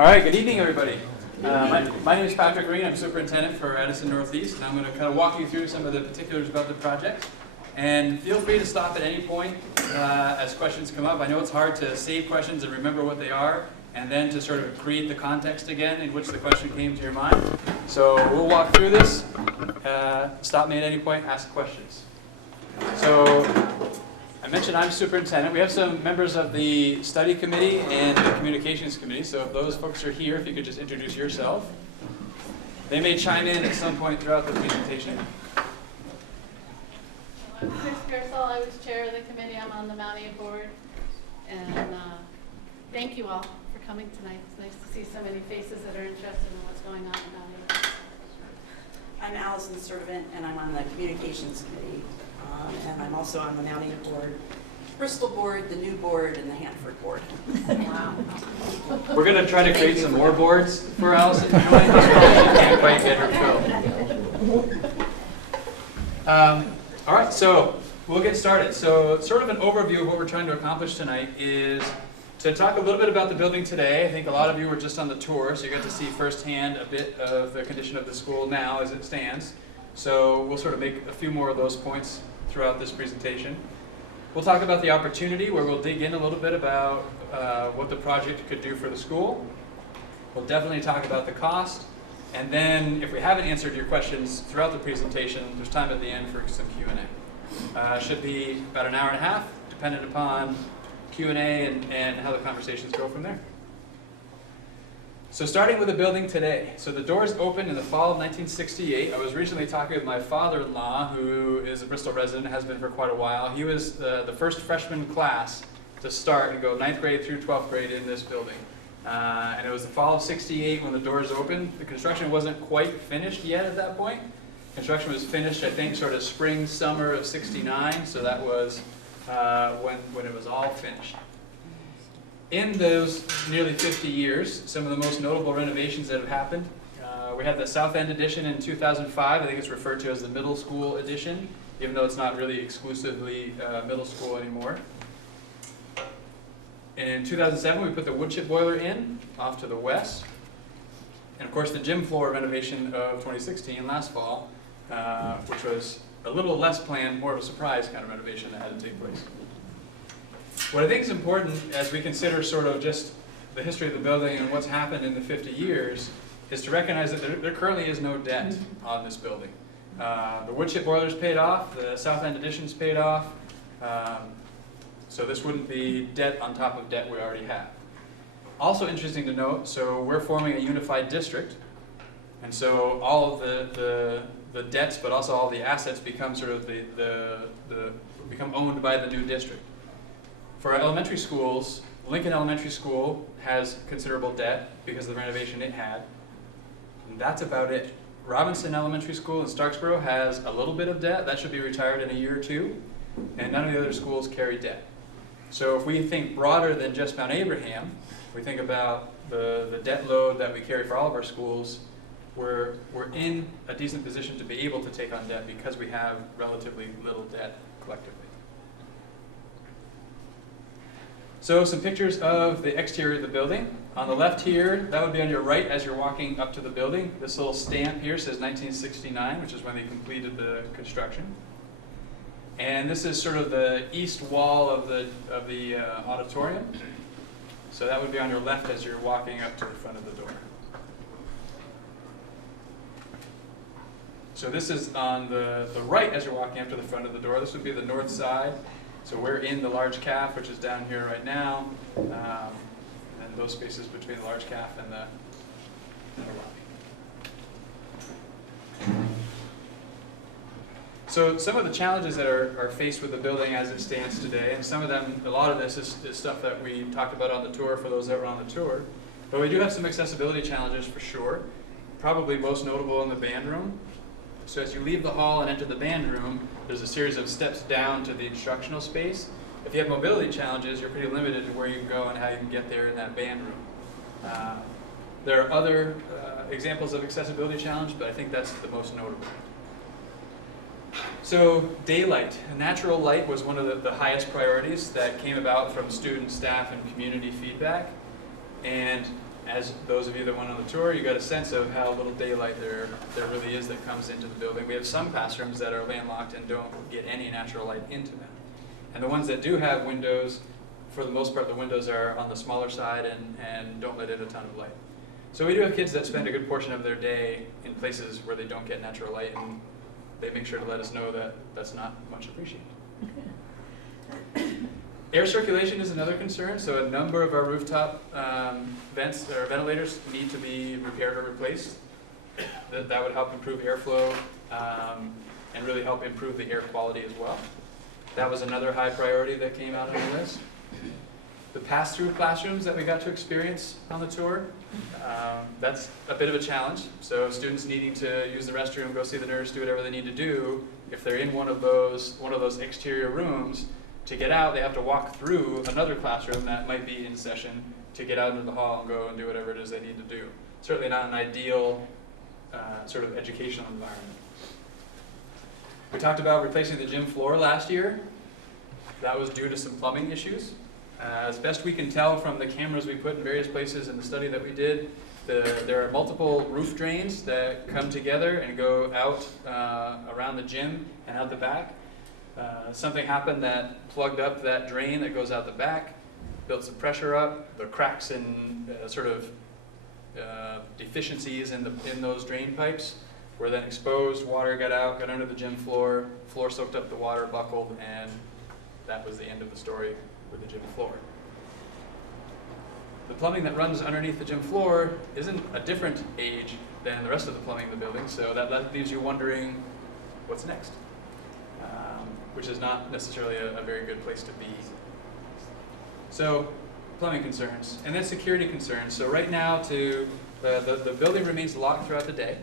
All right, good evening, everybody. My name is Patrick Green. I'm superintendent for Edison Northeast, and I'm going to kind of walk you through some of the particulars about the project. And feel free to stop at any point as questions come up. I know it's hard to save questions and remember what they are, and then to sort of create the context again in which the question came to your mind. So we'll walk through this. Stop me at any point, ask questions. So I mentioned I'm superintendent. We have some members of the study committee and the communications committee, so if those folks are here, if you could just introduce yourself. They may chime in at some point throughout the presentation. I'm Chris Pearsall. I was chair of the committee. I'm on the Mountie board. And thank you all for coming tonight. It's nice to see so many faces that are interested in what's going on in Mountie. I'm Allison Servant, and I'm on the communications committee. And I'm also on the Mountie board, Bristol board, the new board, and the Hanford board. Wow. We're going to try to create some more boards for Allison. She can't quite get her filled. All right, so we'll get started. So sort of an overview of what we're trying to accomplish tonight is to talk a little bit about the building today. I think a lot of you were just on the tour, so you got to see firsthand a bit of the condition of the school now as it stands. So we'll sort of make a few more of those points throughout this presentation. We'll talk about the opportunity, where we'll dig in a little bit about what the project could do for the school. We'll definitely talk about the cost. And then if we haven't answered your questions throughout the presentation, there's time at the end for some Q&A. Should be about an hour and a half, dependent upon Q&A and how the conversations go from there. So starting with the building today. So the doors opened in the fall of 1968. I was recently talking with my father-in-law, who is a Bristol resident, has been for quite a while. He was the first freshman class to start and go 9th grade through 12th grade in this building. And it was the fall of 68 when the doors opened. The construction wasn't quite finished yet at that point. Construction was finished, I think, sort of spring, summer of 69. So that was when it was all finished. In those nearly 50 years, some of the most notable renovations that have happened. We had the South End addition in 2005. I think it's referred to as the middle school addition, even though it's not really exclusively middle school anymore. In 2007, we put the wood chip boiler in off to the west. And of course, the gym floor renovation of 2016, last fall, which was a little less planned, more of a surprise kind of renovation that had to take place. What I think is important as we consider sort of just the history of the building and what's happened in the 50 years is to recognize that there currently is no debt on this building. The wood chip boiler's paid off, the South End addition's paid off, so this wouldn't be debt on top of debt we already have. Also interesting to note, so we're forming a unified district, and so all of the debts, but also all the assets become sort of become owned by the new district. For our elementary schools, Lincoln Elementary School has considerable debt because of the renovation it had. And that's about it. Robinson Elementary School in Starksboro has a little bit of debt. That should be retired in a year or two. And none of the other schools carry debt. So if we think broader than just Mount Abraham, we think about the debt load that we carry for all of our schools, we're in a decent position to be able to take on debt because we have relatively little debt collectively. So some pictures of the exterior of the building. On the left here, that would be on your right as you're walking up to the building. This little stamp here says 1969, which is when they completed the construction. And this is sort of the east wall of the auditorium. So that would be on your left as you're walking up to the front of the door. So this is on the right as you're walking up to the front of the door. This would be the north side. So we're in the large caf, which is down here right now, and those spaces between the large caf and the lobby. So some of the challenges that are faced with the building as it stands today, and some of them, a lot of this is stuff that we talked about on the tour for those that were on the tour, but we do have some accessibility challenges for sure, probably most notable in the band room. So as you leave the hall and enter the band room, there's a series of steps down to the instructional space. If you have mobility challenges, you're pretty limited to where you can go and how you can get there in that band room. There are other examples of accessibility challenge, but I think that's the most notable. So daylight, natural light was one of the highest priorities that came about from student, staff, and community feedback. And as those of you that went on the tour, you got a sense of how little daylight there really is that comes into the building. We have some classrooms that are landlocked and don't get any natural light into them. And the ones that do have windows, for the most part, the windows are on the smaller side and don't let in a ton of light. So we do have kids that spend a good portion of their day in places where they don't get natural light, and they make sure to let us know that that's not much appreciated. Air circulation is another concern, so a number of our rooftop vents or ventilators need to be repaired or replaced. That would help improve airflow and really help improve the air quality as well. That was another high priority that came out on the list. The pass-through classrooms that we got to experience on the tour, that's a bit of a challenge. So students needing to use the restroom, go see the nurse, do whatever they need to do, if they're in one of those exterior rooms, to get out, they have to walk through another classroom that might be in session to get out into the hall and go and do whatever it is they need to do. Certainly not an ideal sort of educational environment. We talked about replacing the gym floor last year. That was due to some plumbing issues. As best we can tell from the cameras we put in various places in the study that we did, there are multiple roof drains that come together and go out around the gym and out the back. Something happened that plugged up that drain that goes out the back, built some pressure up. The cracks and sort of deficiencies in those drain pipes were then exposed. Water got out, got under the gym floor. Floor soaked up the water, buckled, and that was the end of the story with the gym floor. The plumbing that runs underneath the gym floor isn't a different age than the rest of the plumbing in the building, so that leaves you wondering what's next. Which is not necessarily a very good place to be. So, plumbing concerns, and then security concerns. So right now, the building remains locked throughout the day.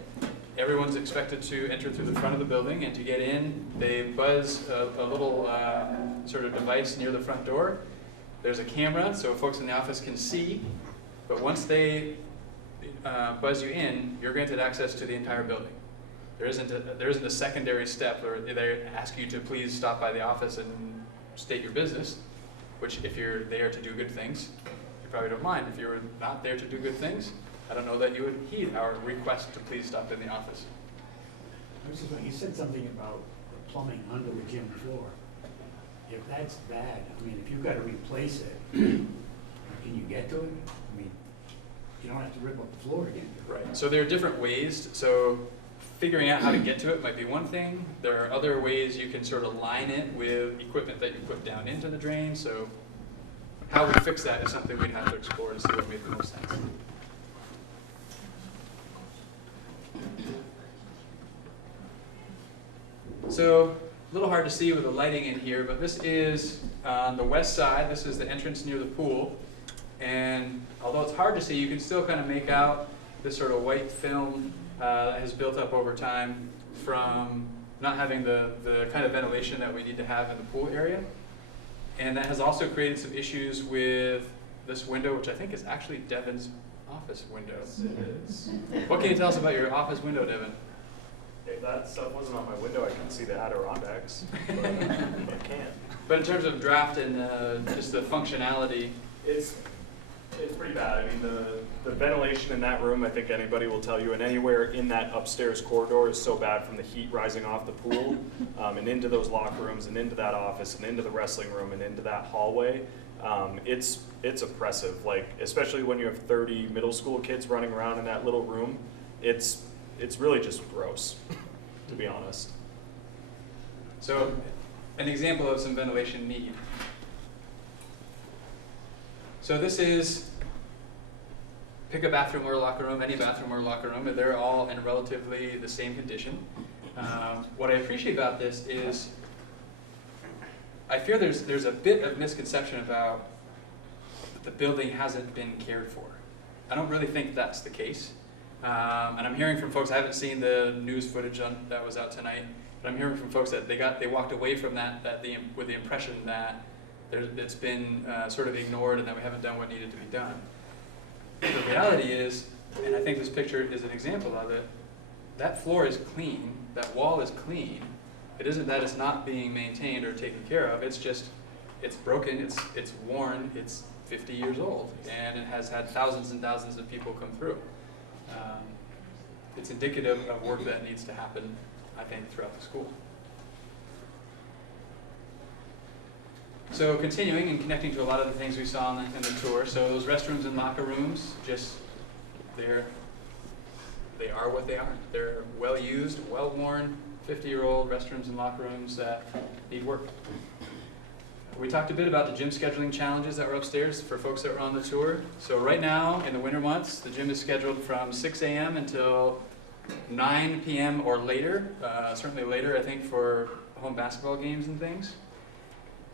Everyone's expected to enter through the front of the building, and to get in, they buzz a little sort of device near the front door. There's a camera, so folks in the office can see, but once they buzz you in, you're granted access to the entire building. There isn't a secondary step where they ask you to please stop by the office and state your business, which if you're there to do good things, you probably don't mind. If you're not there to do good things, I don't know that you would heed our request to please stop in the office. You said something about the plumbing under the gym floor. If that's bad, I mean, if you've got to replace it, can you get to it? I mean, you don't have to rip up the floor again. Right, so there are different ways. So figuring out how to get to it might be one thing. There are other ways you can sort of line it with equipment that you put down into the drain. So how we fix that is something we'd have to explore to see what made the most sense. So a little hard to see with the lighting in here, but this is on the west side. This is the entrance near the pool. And although it's hard to see, you can still kind of make out this sort of white film that has built up over time from not having the kind of ventilation that we need to have in the pool area. And that has also created some issues with this window, which I think is actually Devin's office window. Yes, it is. What can you tell us about your office window, Devin? If that stuff wasn't on my window, I couldn't see the Adirondacks, but I can. But in terms of draft and just the functionality, It's pretty bad. I mean, the ventilation in that room, I think anybody will tell you, and anywhere in that upstairs corridor is so bad from the heat rising off the pool and into those locker rooms and into that office and into the wrestling room and into that hallway. It's oppressive, like especially when you have 30 middle school kids running around in that little room. It's really just gross, to be honest. so an example of some ventilation need. So this is, pick a bathroom or a locker room, any bathroom or locker room, and they're all in relatively the same condition. What I appreciate about this is, I fear there's a bit of misconception about that the building hasn't been cared for. I don't really think that's the case. And I'm hearing from folks, I haven't seen the news footage that was out tonight, but I'm hearing from folks that they walked away from with the impression that it's been sort of ignored and that we haven't done what needed to be done. The reality is, and I think this picture is an example of it, that floor is clean, that wall is clean. It isn't that it's not being maintained or taken care of, it's just, it's broken, it's worn, it's 50 years old, and it has had thousands and thousands of people come through. It's indicative of work that needs to happen, I think, throughout the school. So continuing and connecting to a lot of the things we saw in the tour. So those restrooms and locker rooms, they are what they are. They're well used, well worn, 50-year-old restrooms and locker rooms that need work. We talked a bit about the gym scheduling challenges that were upstairs for folks that were on the tour. So right now, in the winter months, the gym is scheduled from 6 a.m. until 9 p.m. or later, certainly later, I think, for home basketball games and things.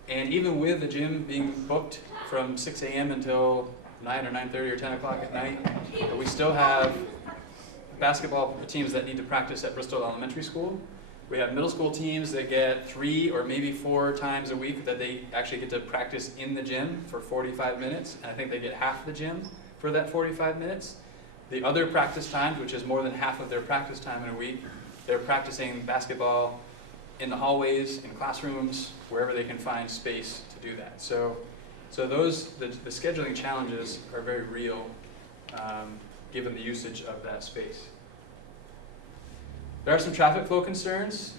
And even with the gym being booked from 6 a.m. until 9 or 9:30 or 10 o'clock at night, we still have basketball teams that need to practice at Bristol Elementary School. We have middle school teams that get 3 or maybe 4 times a week that they actually get to practice in the gym for 45 minutes, and I think they get half the gym for that 45 minutes. The other practice times, which is more than half of their practice time in a week, they're practicing basketball in the hallways, in classrooms, wherever they can find space to do that. So the scheduling challenges are very real, given the usage of that space. There are some traffic flow concerns.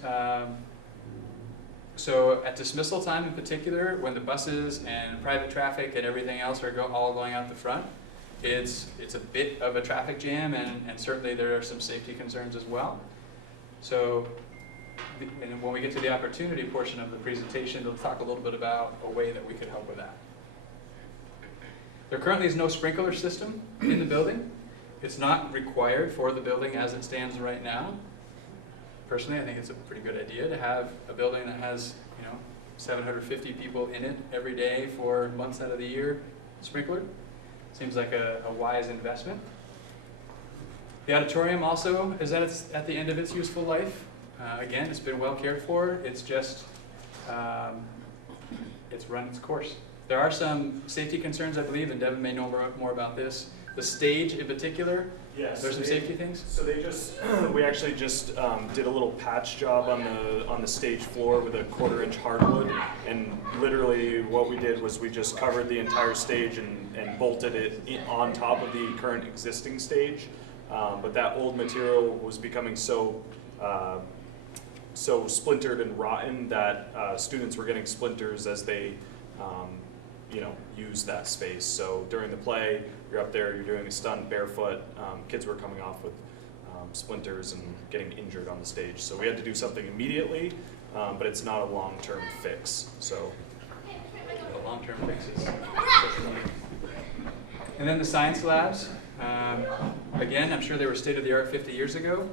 So at dismissal time in particular, when the buses and private traffic and everything else are all going out the front, it's a bit of a traffic jam, and certainly there are some safety concerns as well. So and when we get to the opportunity portion of the presentation, they'll talk a little bit about a way that we could help with that. There currently is no sprinkler system in the building. It's not required for the building as it stands right now. Personally, I think it's a pretty good idea to have a building that has, 750 people in it every day for months out of the year sprinklered. Seems like a wise investment. The auditorium also is at the end of its useful life. Again, it's been well cared for. It's just, it's run its course. There are some safety concerns, I believe, and Devin may know more about this. The stage in particular, Yes. there's some safety things? So we actually just did a little patch job on the stage floor with a 1/4-inch hardwood, and literally what we did was we just covered the entire stage and bolted it on top of the current existing stage. But that old material was becoming so splintered and rotten that students were getting splinters as they use that space. So during the play, you're up there, you're doing a stunt barefoot, kids were coming off with splinters and getting injured on the stage. So we had to do something immediately, but it's not a long-term fix. So The long-term fixes. And then the science labs. Again, I'm sure they were state-of-the-art 50 years ago.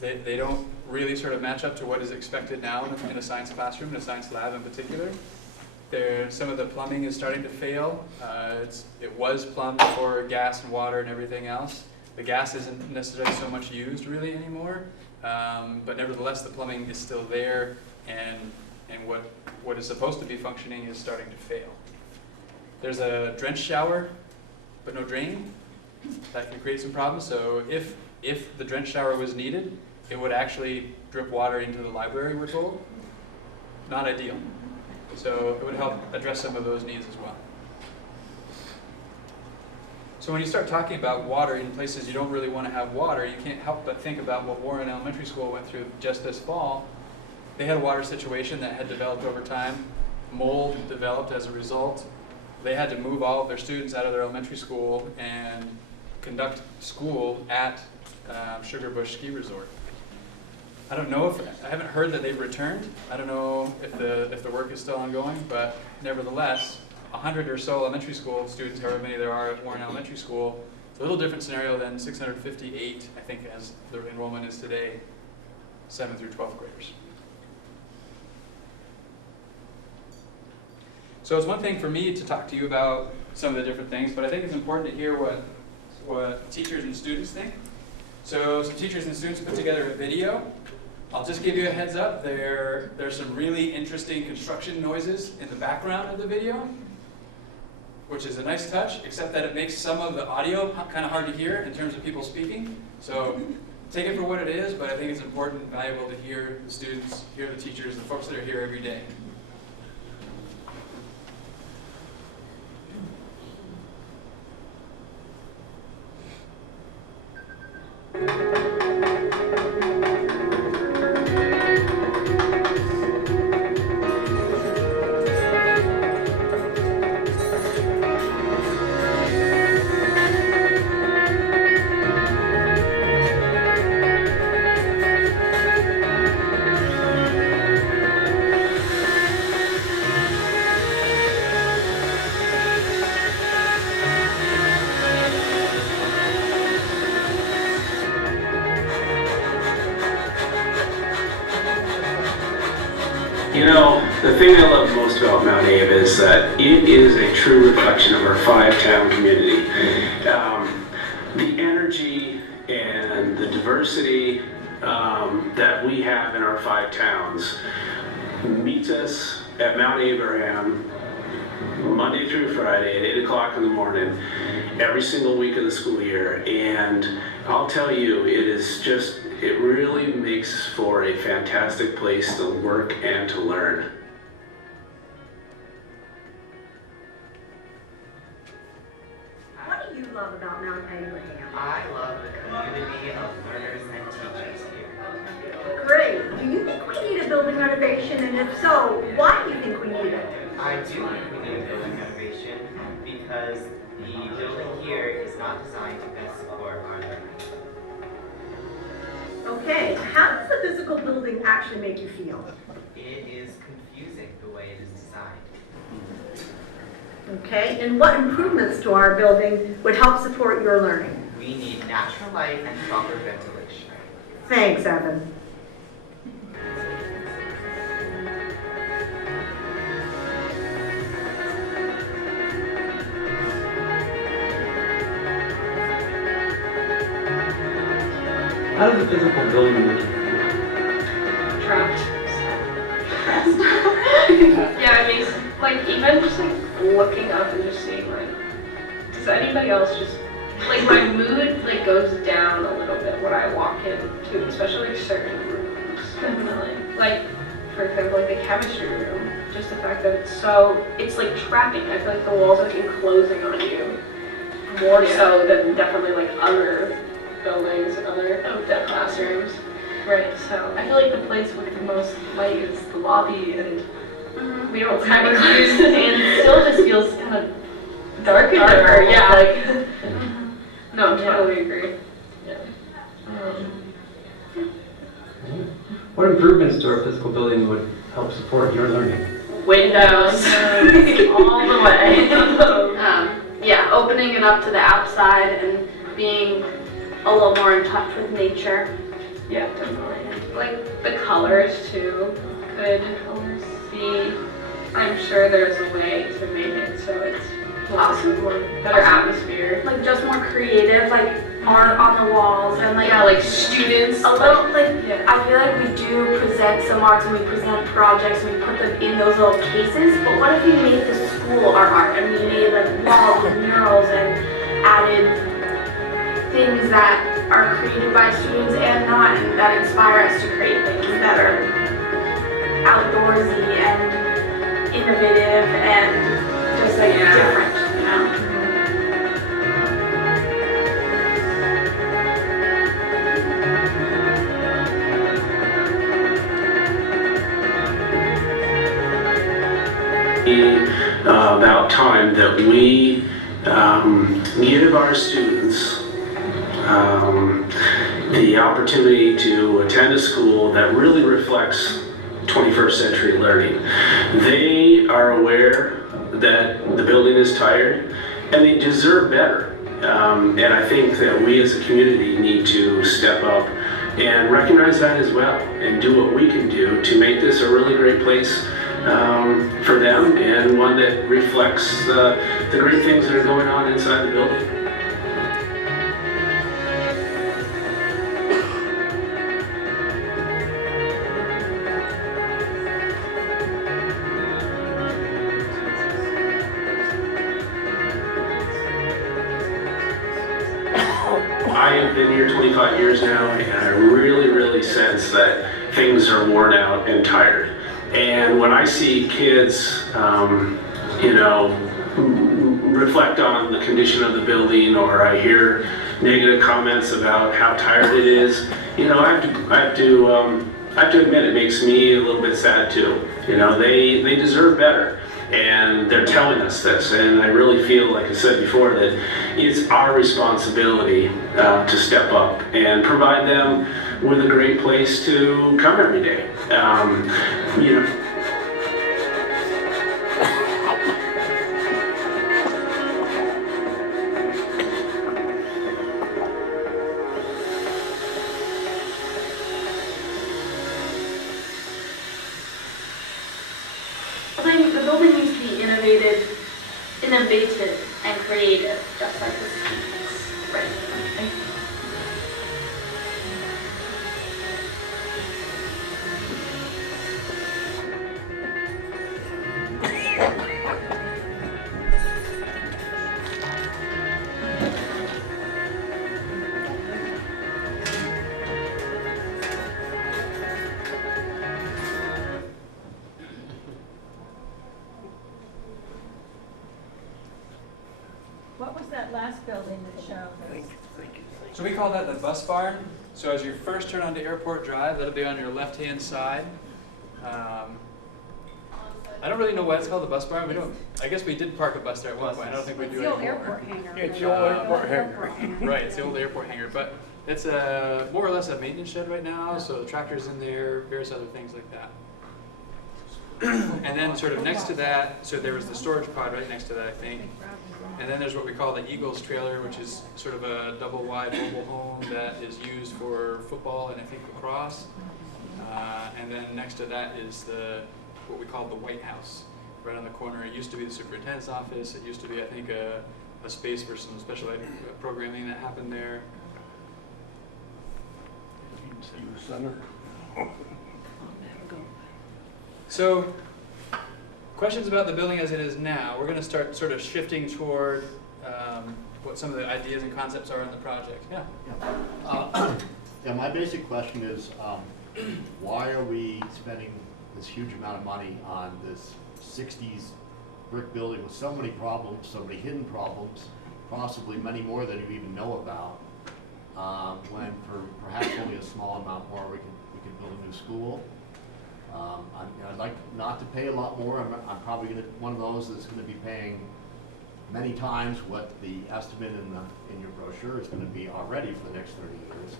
They don't really sort of match up to what is expected now in a science classroom, in a science lab in particular. Some of the plumbing is starting to fail. It was plumbed for gas and water and everything else. The gas isn't necessarily so much used really anymore, but nevertheless the plumbing is still there, and what is supposed to be functioning is starting to fail. There's a drench shower, but no drain. That can create some problems. So if the drench shower was needed, it would actually drip water into the library, we're told. Not ideal. So it would help address some of those needs as well. So when you start talking about water in places you don't really want to have water, you can't help but think about what Warren Elementary School went through just this fall. They had a water situation that had developed over time. Mold developed as a result. They had to move all of their students out of their elementary school and conduct school at Sugar Bush Ski Resort. I don't know I haven't heard that they've returned. I don't know if the work is still ongoing, but nevertheless, 100 or so elementary school students, however many there are at Warren Elementary School, it's a little different scenario than 658, I think, as the enrollment is today, 7th through 12th graders. So it's one thing for me to talk to you about some of the different things, but I think it's important to hear what teachers and students think. So some teachers and students put together a video. I'll just give you a heads up, there's some really interesting construction noises in the background of the video, which is a nice touch, except that it makes some of the audio kind of hard to hear in terms of people speaking. So take it for what it is, but I think it's important and valuable to hear the students, hear the teachers, the folks that are here every day. You know, the thing I love most about Mount Abe is that it is a true reflection of our five-town community. The energy and the diversity that we have in our five towns meets us at Mount Abraham Monday through Friday at 8 o'clock in the morning, every single week of the school year. And I'll tell you, it really makes for a fantastic place to work and to learn. What do you love about Mount Abraham? I love the community of learners and teachers here. Great. Do you think we need a building renovation? And if so, why do you think we need it? I do think we need a building renovation because the building here is not designed to best support our learning. Okay, how does the physical building actually make you feel? It is confusing the way it is designed. Okay, and what improvements to our building would help support your learning? We need natural light and proper ventilation. Thanks, Evan. How does the physical building make you Trapped. Yeah, I mean, like, even just, like, looking up and just seeing, like, does anybody else just, like, my mood, like, goes down a little bit when I walk into, especially, like, certain rooms, definitely. Like, for example, like, the chemistry room, just the fact that it's, like, trapping. I feel like the walls are, like, enclosing on you more so than definitely, like, other buildings and other classrooms. Right, so I feel like the place with the most light is the lobby, and we don't have a close, and it still just feels kind of darker. Yeah, like, no, totally agree. Yeah. What improvements to our physical building would help support your learning? Windows, all the way. Yeah, opening it up to the outside and being a little more in touch with nature. Yeah, definitely. Like the colors too could be, I'm sure there's a way to make it so it's awesome, better atmosphere. Like just more creative, like art on the walls and like Yeah, like students. a little like Yeah. I feel like we do present some arts and we present projects and we put them in those little cases, but what if we made the school our art and we made like walls and murals and added things that are created by students and not, and that inspire us to create things that are outdoorsy and innovative and just like different, you know? About time that we give our students the opportunity to attend a school that really reflects 21st century learning. They are aware that the building is tired and they deserve better. And I think that we as a community need to step up and recognize that as well and do what we can do to make this a really great place for them and one that reflects the great things that are going on inside the building. I have been here 25 years now, and I really sense that things are worn out and tired. And when I see kids, reflect on the condition of the building, or I hear negative comments about how tired it is, I have to admit it makes me a little bit sad too. They deserve better. And they're telling us this, and I really feel, like I said before, that it's our responsibility to step up and provide them with a great place to come every day. innovative and creative, just like the students. Right. Thank you. What was that last building that showed us? So we call that the bus barn. So as you first turn onto Airport Drive, that'll be on your left-hand side. I don't really know why it's called the bus barn. We don't. I guess we did park a bus there at one point. I don't think we do It's the old anymore. airport hangar. It's the old airport hangar. Right, it's the old airport hangar, but it's a more or less a maintenance shed right now. So the tractor's in there, various other things like that. And then sort of next to that, so there was the storage pod right next to that, I think. And then there's what we call the Eagles trailer, which is sort of a double-wide mobile home that is used for football and I think lacrosse. And then next to that is what we call the White House, right on the corner. It used to be the superintendent's office. It used to be, I think, a space for some special ed programming that happened there. Center. So, questions about the building as it is now. We're going to start sort of shifting toward what some of the ideas and concepts are in the project. Yeah. Yeah, my basic question is, why are we spending this huge amount of money on this 60s brick building with so many problems, so many hidden problems, possibly many more than you even know about, when for perhaps only a small amount more we could build a new school? I'd like not to pay a lot more. I'm probably one of those that's going to be paying many times what the estimate in your brochure is going to be already for the next 30 years.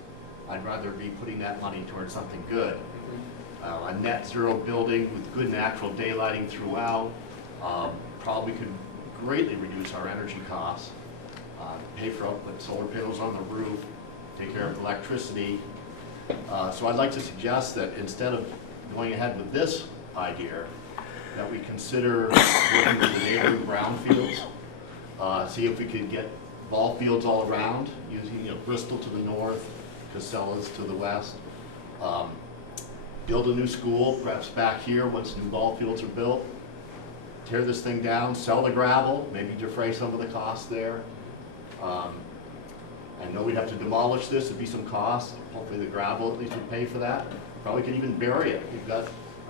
I'd rather be putting that money towards something good. A net zero building with good natural daylighting throughout probably could greatly reduce our energy costs, pay for put solar panels on the roof, take care of electricity. So I'd like to suggest that instead of going ahead with this idea, that we consider working with the neighboring brownfields, see if we could get ball fields all around, using Bristol to the north, Casellas to the west. Build a new school, perhaps back here once new ball fields are built. Tear this thing down, sell the gravel, maybe defray some of the costs there. I know we'd have to demolish this, there'd be some cost. Hopefully the gravel at least would pay for that. Probably could even bury it. We've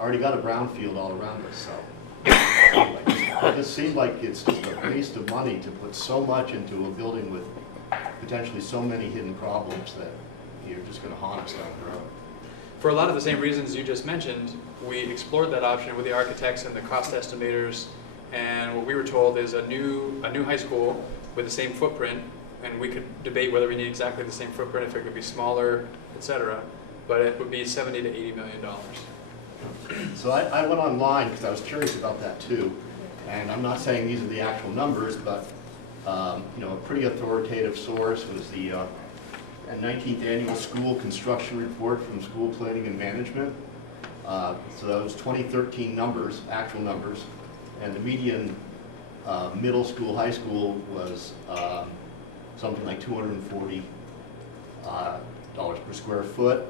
already got a brownfield all around us, so. It just seemed like it's just a waste of money to put so much into a building with potentially so many hidden problems that you're just going to haunt us down the road. For a lot of the same reasons you just mentioned, we explored that option with the architects and the cost estimators, and what we were told is a new high school with the same footprint, and we could debate whether we need exactly the same footprint, if it could be smaller, etc., but it would be $70 to $80 million. So I went online because I was curious about that too, and I'm not saying these are the actual numbers, but a pretty authoritative source was the 19th Annual School Construction Report from School Planning and Management. So that was 2013 numbers, actual numbers, and the median middle school, high school was something like $240 per square foot,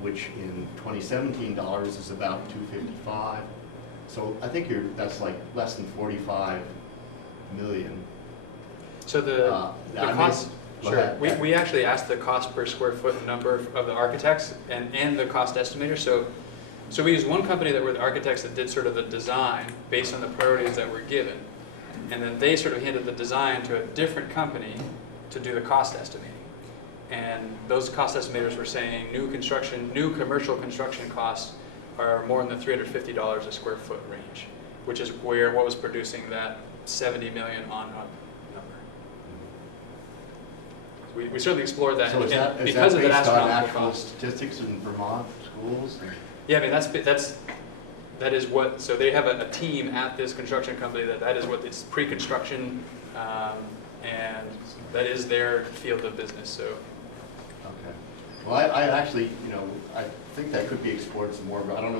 which in 2017 dollars is about $255. So I think that's like less than 45 million. So the cost. Sure. We actually asked the cost per square foot number of the architects and the cost estimator. So we used one company that were the architects that did sort of the design based on the priorities that were given. And then they sort of handed the design to a different company to do the cost estimating. And those cost estimators were saying new commercial construction costs are more in the $350 a square foot range, which is what was producing that 70 million on up number. We certainly explored that. So is that based on actual statistics in Vermont schools? Yeah, I mean that is what. So they have a team at this construction company that is what it's pre-construction, and that is their field of business. So. Okay. Well, I actually, I think that could be explored some more, but I don't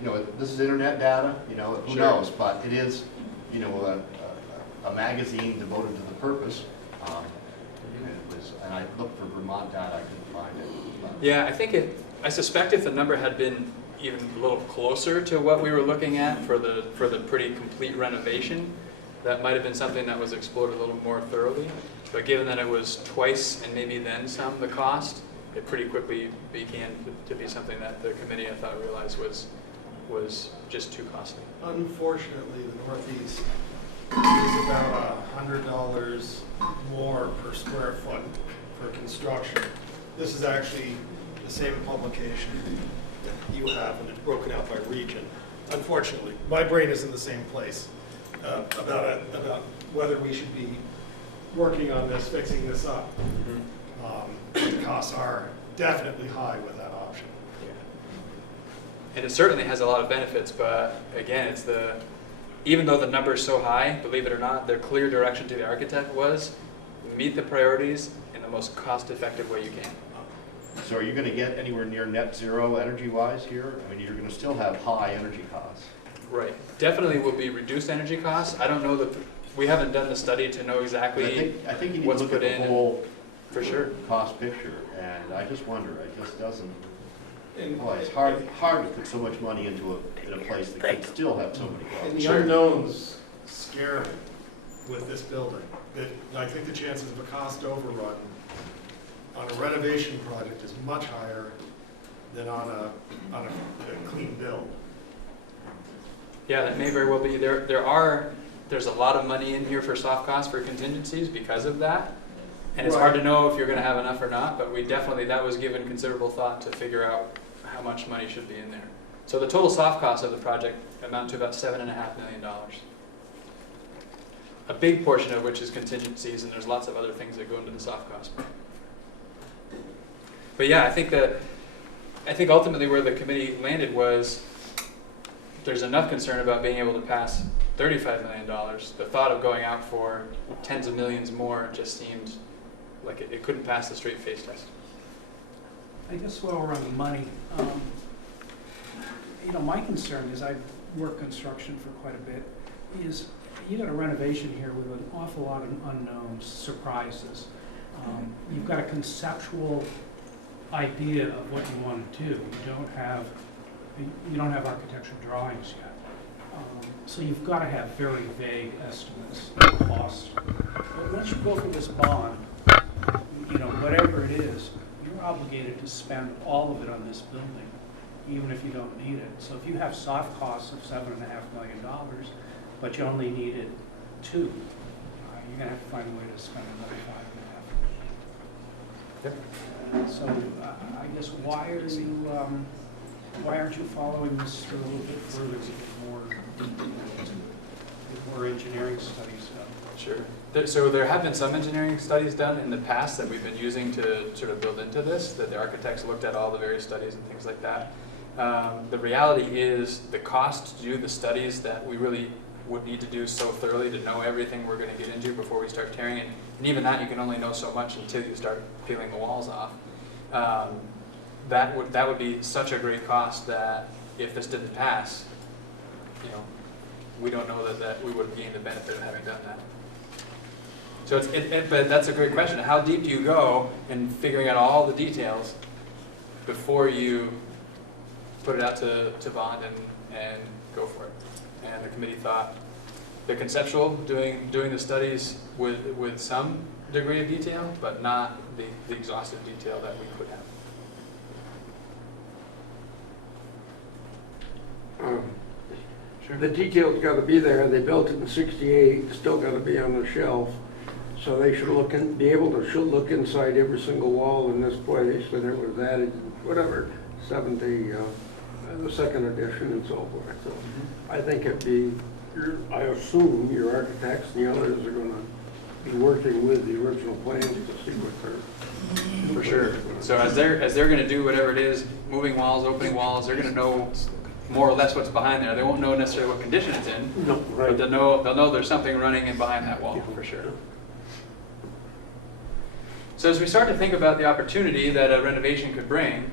know, this is internet data, who Sure. knows, but it is, a magazine devoted to the purpose. And I looked for Vermont data, I couldn't find it. Yeah, I suspect if the number had been even a little closer to what we were looking at for the pretty complete renovation, that might have been something that was explored a little more thoroughly. But given that it was twice and maybe then some the cost, it pretty quickly began to be something that the committee, I thought, realized was just too costly. Unfortunately, the Northeast is about $100 more per square foot for construction. This is actually the same publication that you have, and it's broken out by region. Unfortunately, my brain is in the same place about whether we should be working on this, fixing this up. The costs are definitely high with that option. And it certainly has a lot of benefits, but again, even though the number is so high, believe it or not, their clear direction to the architect was meet the priorities in the most cost-effective way you can. So are you going to get anywhere near net zero energy-wise here? I mean, you're going to still have high energy costs. Right. Definitely will be reduced energy costs. I don't know that, we haven't done the study to know exactly I think you need what's to look put at the in. whole For sure. cost picture, and I just wonder, it just doesn't, And boy, it's hard to put so much money into a place that can still have so many And costs. the unknowns scare me with this building. I think the chances of a cost overrun on a renovation project is much higher than on a clean build. Yeah, that may very well be. There's a lot of money in here for soft costs for contingencies because of that. And it's hard to know if you're going to have enough or not, but that was given considerable thought to figure out how much money should be in there. So the total soft costs of the project amount to about $7.5 million. A big portion of which is contingencies, and there's lots of other things that go into the soft cost. But yeah, I think ultimately where the committee landed was there's enough concern about being able to pass $35 million. The thought of going out for tens of millions more just seemed like it couldn't pass the straight face test. I guess while we're on the money, my concern is I've worked construction for quite a bit, is you got a renovation here with an awful lot of unknowns, surprises. You've got a conceptual idea of what you want to do. You don't have architectural drawings yet. So you've got to have very vague estimates of costs. But once you go for this bond, whatever it is, you're obligated to spend all of it on this building, even if you don't need it. So if you have soft costs of $7.5 million, but you only needed $2 million, you're going to have to find a way to spend another $5.5 million. So I guess why aren't you following this through a little bit further with more engineering studies done? Sure. So there have been some engineering studies done in the past that we've been using to sort of build into this, that the architects looked at all the various studies and things like that. The reality is the cost to do the studies that we really would need to do so thoroughly to know everything we're going to get into before we start tearing it. And even that you can only know so much until you start peeling the walls off. That would be such a great cost that if this didn't pass, we don't know that we would have gained the benefit of having done that. So but that's a great question. How deep do you go in figuring out all the details before you put it out to bond and go for it? And the committee thought the conceptual, doing the studies with some degree of detail, but not the exhaustive detail that we could have. Sure. The detail's got to be there. They built it in '68. It's still got to be on the shelf. So they should be able to look inside every single wall in this place, whether it was added, whatever, the second edition and so forth. So I think I assume your architects and the others are going to be working with the original plans to see what they're. For sure. So as they're going to do whatever it is, moving walls, opening walls, they're going to know more or less what's behind there. They won't know necessarily what condition it's in, no, right. But they'll know there's something running in behind that wall, for sure. So as we start to think about the opportunity that a renovation could bring,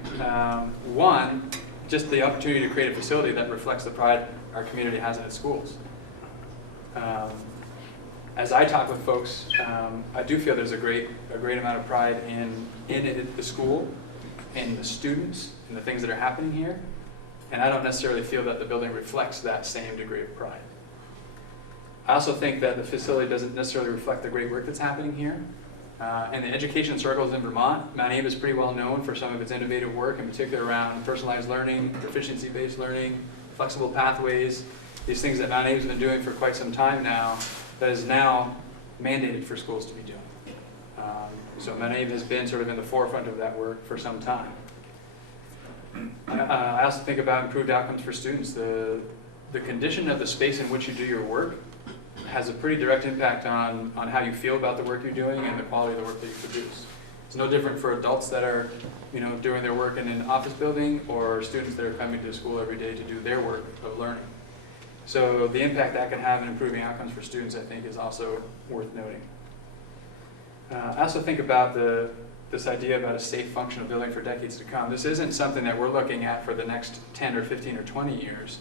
one, just the opportunity to create a facility that reflects the pride our community has in its schools. as I talk with folks, I do feel there's a great amount of pride in the school, in the students, and the things that are happening here. And I don't necessarily feel that the building reflects that same degree of pride. I also think that the facility doesn't necessarily reflect the great work that's happening here. And the education circles in Vermont, Mount Abe is pretty well known for some of its innovative work, in particular around personalized learning, proficiency-based learning, flexible pathways, these things that Mount Abe has been doing for quite some time now, that is now mandated for schools to be doing. So Mount Abe has been sort of in the forefront of that work for some time. I also think about improved outcomes for students. The condition of the space in which you do your work has a pretty direct impact on how you feel about the work you're doing and the quality of the work that you produce. It's no different for adults that are, doing their work in an office building, or students that are coming to school every day to do their work of learning. So the impact that can have in improving outcomes for students, I think, is also worth noting. I also think about this idea about a safe, functional building for decades to come. This isn't something that we're looking at for the next 10 or 15 or 20 years.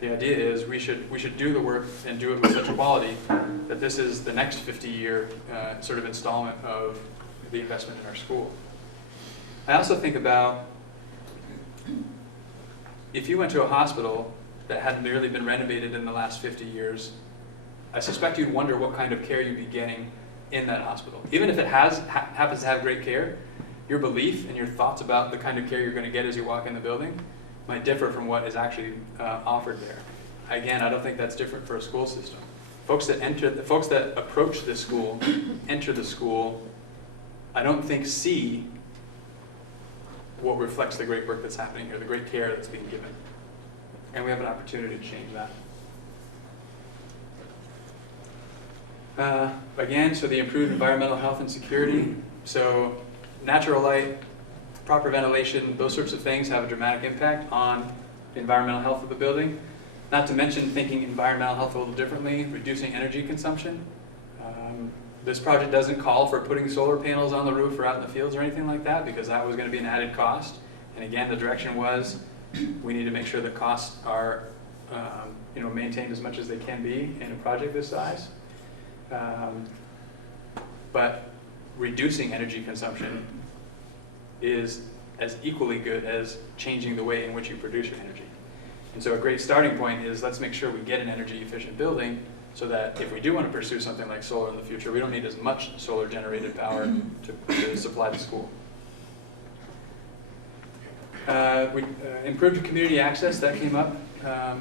The idea is we should do the work and do it with such quality that this is the next 50-year sort of installment of the investment in our school. I also think about if you went to a hospital that hadn't really been renovated in the last 50 years, I suspect you'd wonder what kind of care you'd be getting in that hospital. Even if it happens to have great care, your belief and your thoughts about the kind of care you're going to get as you walk in the building might differ from what is actually offered there. Again, I don't think that's different for a school system. Folks that approach this school, enter the school, I don't think see what reflects the great work that's happening here, the great care that's being given. And we have an opportunity to change that. Again, so the improved environmental health and security. So natural light, proper ventilation, those sorts of things have a dramatic impact on the environmental health of the building. Not to mention thinking environmental health a little differently, reducing energy consumption. This project doesn't call for putting solar panels on the roof or out in the fields or anything like that, because that was going to be an added cost. And again, the direction was we need to make sure that costs are maintained as much as they can be in a project this size. But reducing energy consumption is as equally good as changing the way in which you produce your energy. And so a great starting point is let's make sure we get an energy efficient building so that if we do want to pursue something like solar in the future, we don't need as much solar generated power to supply the school. We improved community access, that came up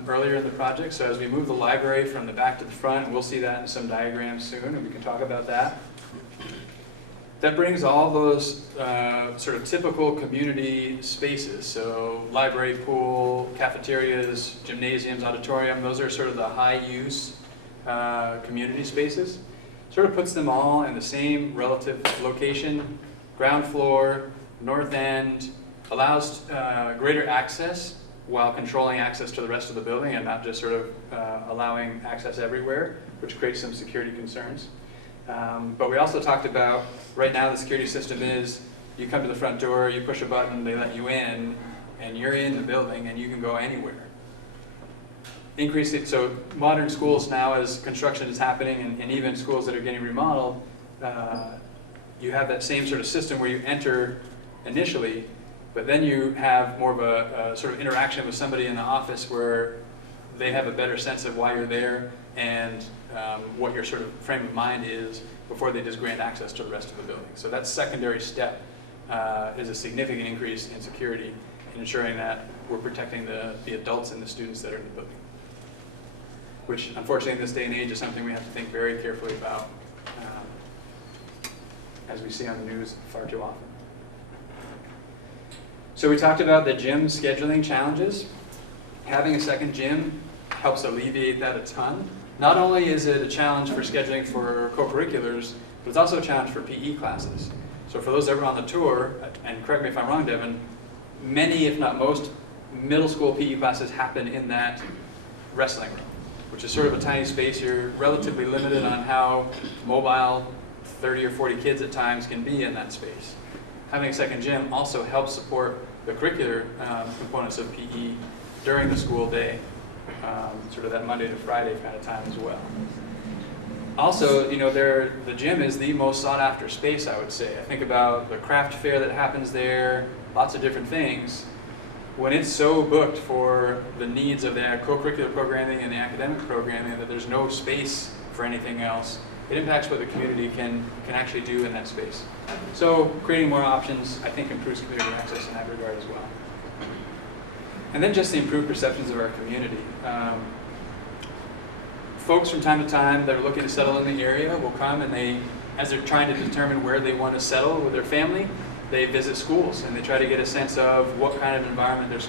earlier in the project. So as we move the library from the back to the front, we'll see that in some diagrams soon, and we can talk about that. That brings all those sort of typical community spaces. So library, pool, cafeterias, gymnasiums, auditorium, those are sort of the high use community spaces. Sort of puts them all in the same relative location, ground floor, north end, allows greater access while controlling access to the rest of the building and not just sort of allowing access everywhere, which creates some security concerns. But we also talked about, right now the security system is, you come to the front door, you push a button, they let you in, and you're in the building and you can go anywhere. Increase it, so modern schools now, as construction is happening, and even schools that are getting remodeled, you have that same sort of system where you enter initially, but then you have more of a sort of interaction with somebody in the office where they have a better sense of why you're there and what your sort of frame of mind is before they just grant access to the rest of the building. So that secondary step is a significant increase in security and ensuring that we're protecting the adults and the students that are in the building, which unfortunately in this day and age is something we have to think very carefully about as we see on the news far too often. So we talked about the gym scheduling challenges. Having a second gym helps alleviate that a ton. Not only is it a challenge for scheduling for co-curriculars, but it's also a challenge for PE classes. So for those that were on the tour, and correct me if I'm wrong, Devin, many, if not most, middle school PE classes happen in that wrestling room, which is sort of a tiny space. You're relatively limited on how mobile 30 or 40 kids at times can be in that space. Having a second gym also helps support the curricular components of PE during the school day, sort of that Monday to Friday kind of time as well. Also, you know, the gym is the most sought after space, I would say. I think about the craft fair that happens there, lots of different things. When it's so booked for the needs of the co-curricular programming and the academic programming that there's no space for anything else, it impacts what the community can actually do in that space. So creating more options, I think, improves community access in that regard as well. And then just the improved perceptions of our community. Folks from time to time that are looking to settle in the area will come and they, as they're trying to determine where they want to settle with their family, they visit schools and they try to get a sense of what kind of environment their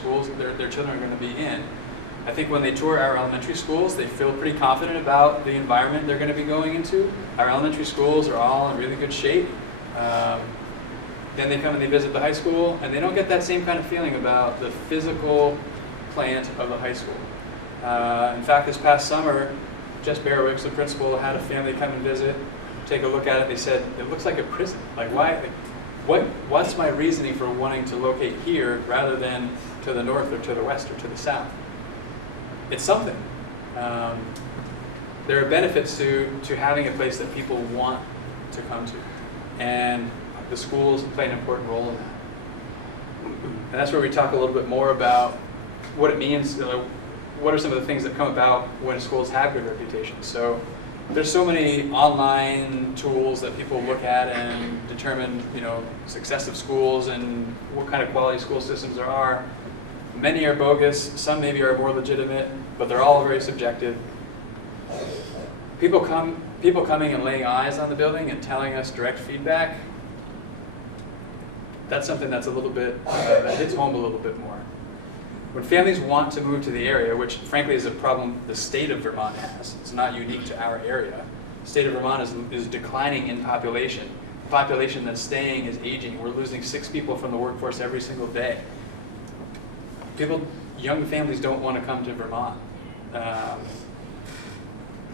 children are going to be in. I think when they tour our elementary schools, they feel pretty confident about the environment they're going to be going into. Our elementary schools are all in really good shape. Then they come and they visit the high school, and they don't get that same kind of feeling about the physical plant of the high school. In fact, this past summer, Jess Barowicz, the principal, had a family come and visit, take a look at it. They said, it looks like a prison. Like, why? What's my reasoning for wanting to locate here rather than to the north or to the west or to the south? It's something. There are benefits to having a place that people want to come to. And the schools play an important role in that. And that's where we talk a little bit more about what it means, what are some of the things that come about when schools have good reputations. So there's so many online tools that people look at and determine, you know, success of schools and what kind of quality school systems there are. Many are bogus, some maybe are more legitimate, but they're all very subjective. People coming and laying eyes on the building and telling us direct feedback, that's something that's a little bit, that hits home a little bit more. When families want to move to the area, which frankly is a problem the state of Vermont has, it's not unique to our area. The state of Vermont is declining in population. The population that's staying is aging. We're losing 6 people from the workforce every single day. Young families don't want to come to Vermont. That's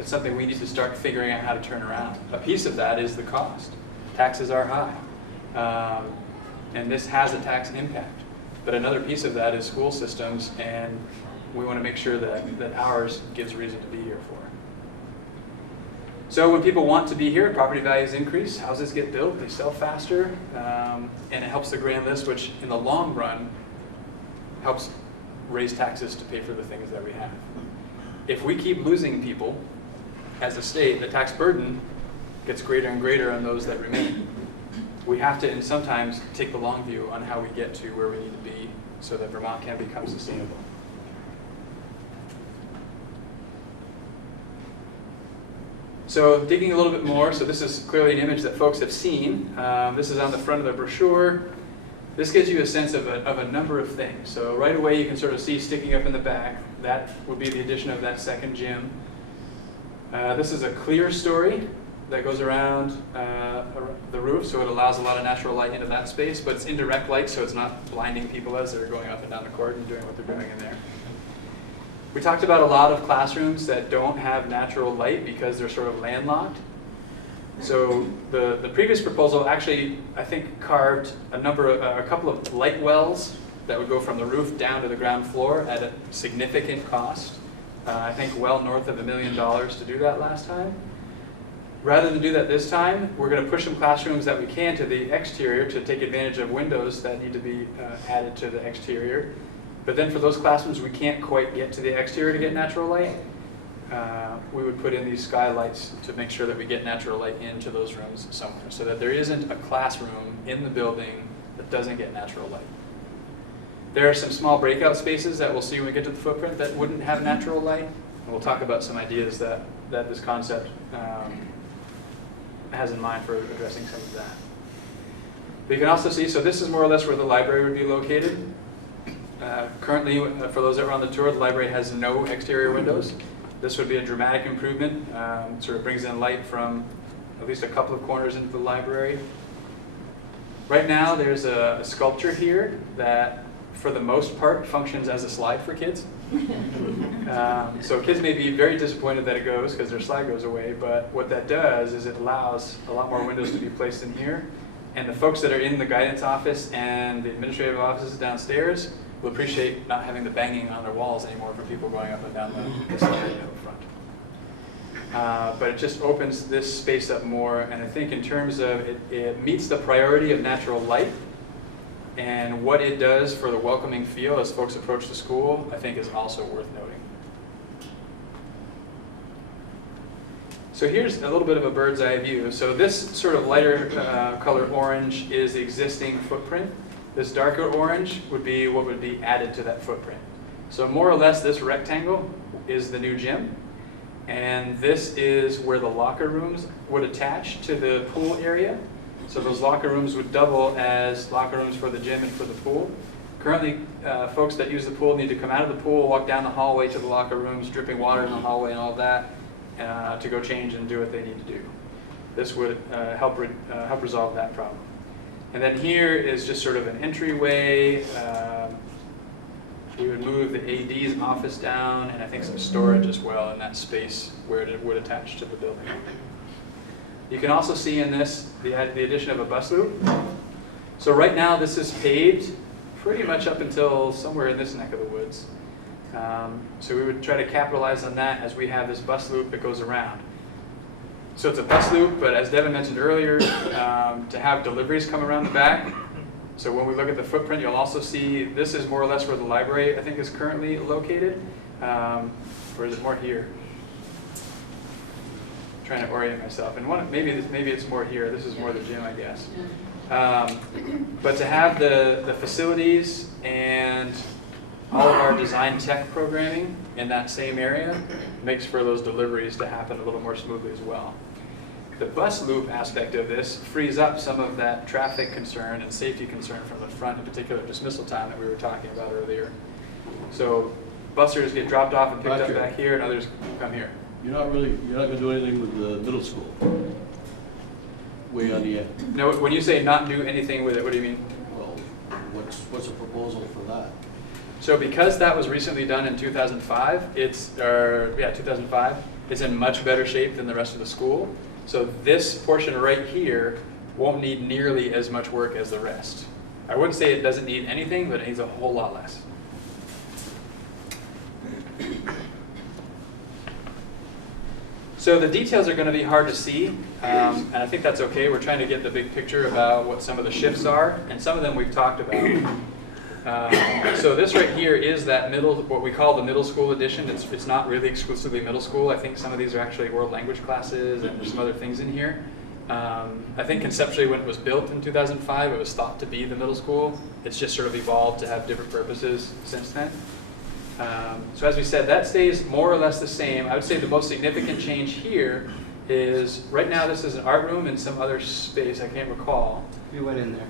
something we need to start figuring out how to turn around. A piece of that is the cost. Taxes are high. And this has a tax impact. But another piece of that is school systems, and we want to make sure that ours gives reason to be here for. So when people want to be here, property values increase, houses get built, they sell faster, and it helps the grand list, which in the long run helps raise taxes to pay for the things that we have. If we keep losing people as a state, the tax burden gets greater and greater on those that remain. We have to, and sometimes, take the long view on how we get to where we need to be so that Vermont can become sustainable. So digging a little bit more, so this is clearly an image that folks have seen. This is on the front of the brochure. This gives you a sense of a number of things. So right away you can sort of see sticking up in the back, that would be the addition of that second gym. This is a clear story that goes around the roof, so it allows a lot of natural light into that space, but it's indirect light, so it's not blinding people as they're going up and down the court and doing what they're doing in there. We talked about a lot of classrooms that don't have natural light because they're sort of landlocked. So the previous proposal actually, I think, carved a couple of light wells that would go from the roof down to the ground floor at a significant cost. I think well north of $1 million to do that last time. Rather than do that this time, we're going to push some classrooms that we can to the exterior to take advantage of windows that need to be added to the exterior. But then for those classrooms we can't quite get to the exterior to get natural light, we would put in these skylights to make sure that we get natural light into those rooms somewhere, so that there isn't a classroom in the building that doesn't get natural light. There are some small breakout spaces that we'll see when we get to the footprint that wouldn't have natural light, and we'll talk about some ideas that this concept has in mind for addressing some of that. But you can also see, so this is more or less where the library would be located. Currently, for those that were on the tour, the library has no exterior windows. This would be a dramatic improvement. Sort of brings in light from at least a couple of corners into the library. Right now, there's a sculpture here that, for the most part, functions as a slide for kids. So kids may be very disappointed that it goes because their slide goes away, but what that does is it allows a lot more windows to be placed in here, and the folks that are in the guidance office and the administrative offices downstairs will appreciate not having the banging on their walls anymore from people going up and down the slide up front. but it just opens this space up more, and I think in terms of it meets the priority of natural light, and what it does for the welcoming feel as folks approach the school, I think is also worth noting. So here's a little bit of a bird's eye view. So this sort of lighter color orange is the existing footprint. This darker orange would be what would be added to that footprint. So more or less this rectangle is the new gym. And this is where the locker rooms would attach to the pool area. So those locker rooms would double as locker rooms for the gym and for the pool. Currently, folks that use the pool need to come out of the pool, walk down the hallway to the locker rooms, dripping water in the hallway and all that, to go change and do what they need to do. This would help resolve that problem. And then here is just sort of an entryway. We would move the AD's office down, and I think some storage as well in that space where it would attach to the building. You can also see in this the addition of a bus loop. So right now this is paved pretty much up until somewhere in this neck of the woods. So we would try to capitalize on that as we have this bus loop that goes around. So it's a bus loop, but as Devin mentioned earlier, to have deliveries come around the back. So when we look at the footprint, you'll also see this is more or less where the library, I think, is currently located. Or is it more here? I'm trying to orient myself. And maybe it's more here. This is more the gym, I guess. But to have the facilities and all of our design tech programming in that same area makes for those deliveries to happen a little more smoothly as well. The bus loop aspect of this frees up some of that traffic concern and safety concern from the front, in particular dismissal time that we were talking about earlier. So bussers get dropped off and picked up back here, and others come here. You're not going to do anything with the middle school? Way on the end? No, when you say not do anything with it, what do you mean? Well, what's the proposal for that? So because that was recently done in 2005, 2005, it's in much better shape than the rest of the school. So this portion right here won't need nearly as much work as the rest. I wouldn't say it doesn't need anything, but it needs a whole lot less. So the details are going to be hard to see, and I think that's okay. We're trying to get the big picture about what some of the shifts are, and some of them we've talked about. So this right here is that what we call the middle school edition. It's not really exclusively middle school. I think some of these are actually world language classes, and there's some other things in here. I think conceptually when it was built in 2005, it was thought to be the middle school. It's just sort of evolved to have different purposes since then. So as we said, that stays more or less the same. I would say the most significant change here is, right now this is an art room in some other space, I can't recall. We went in there.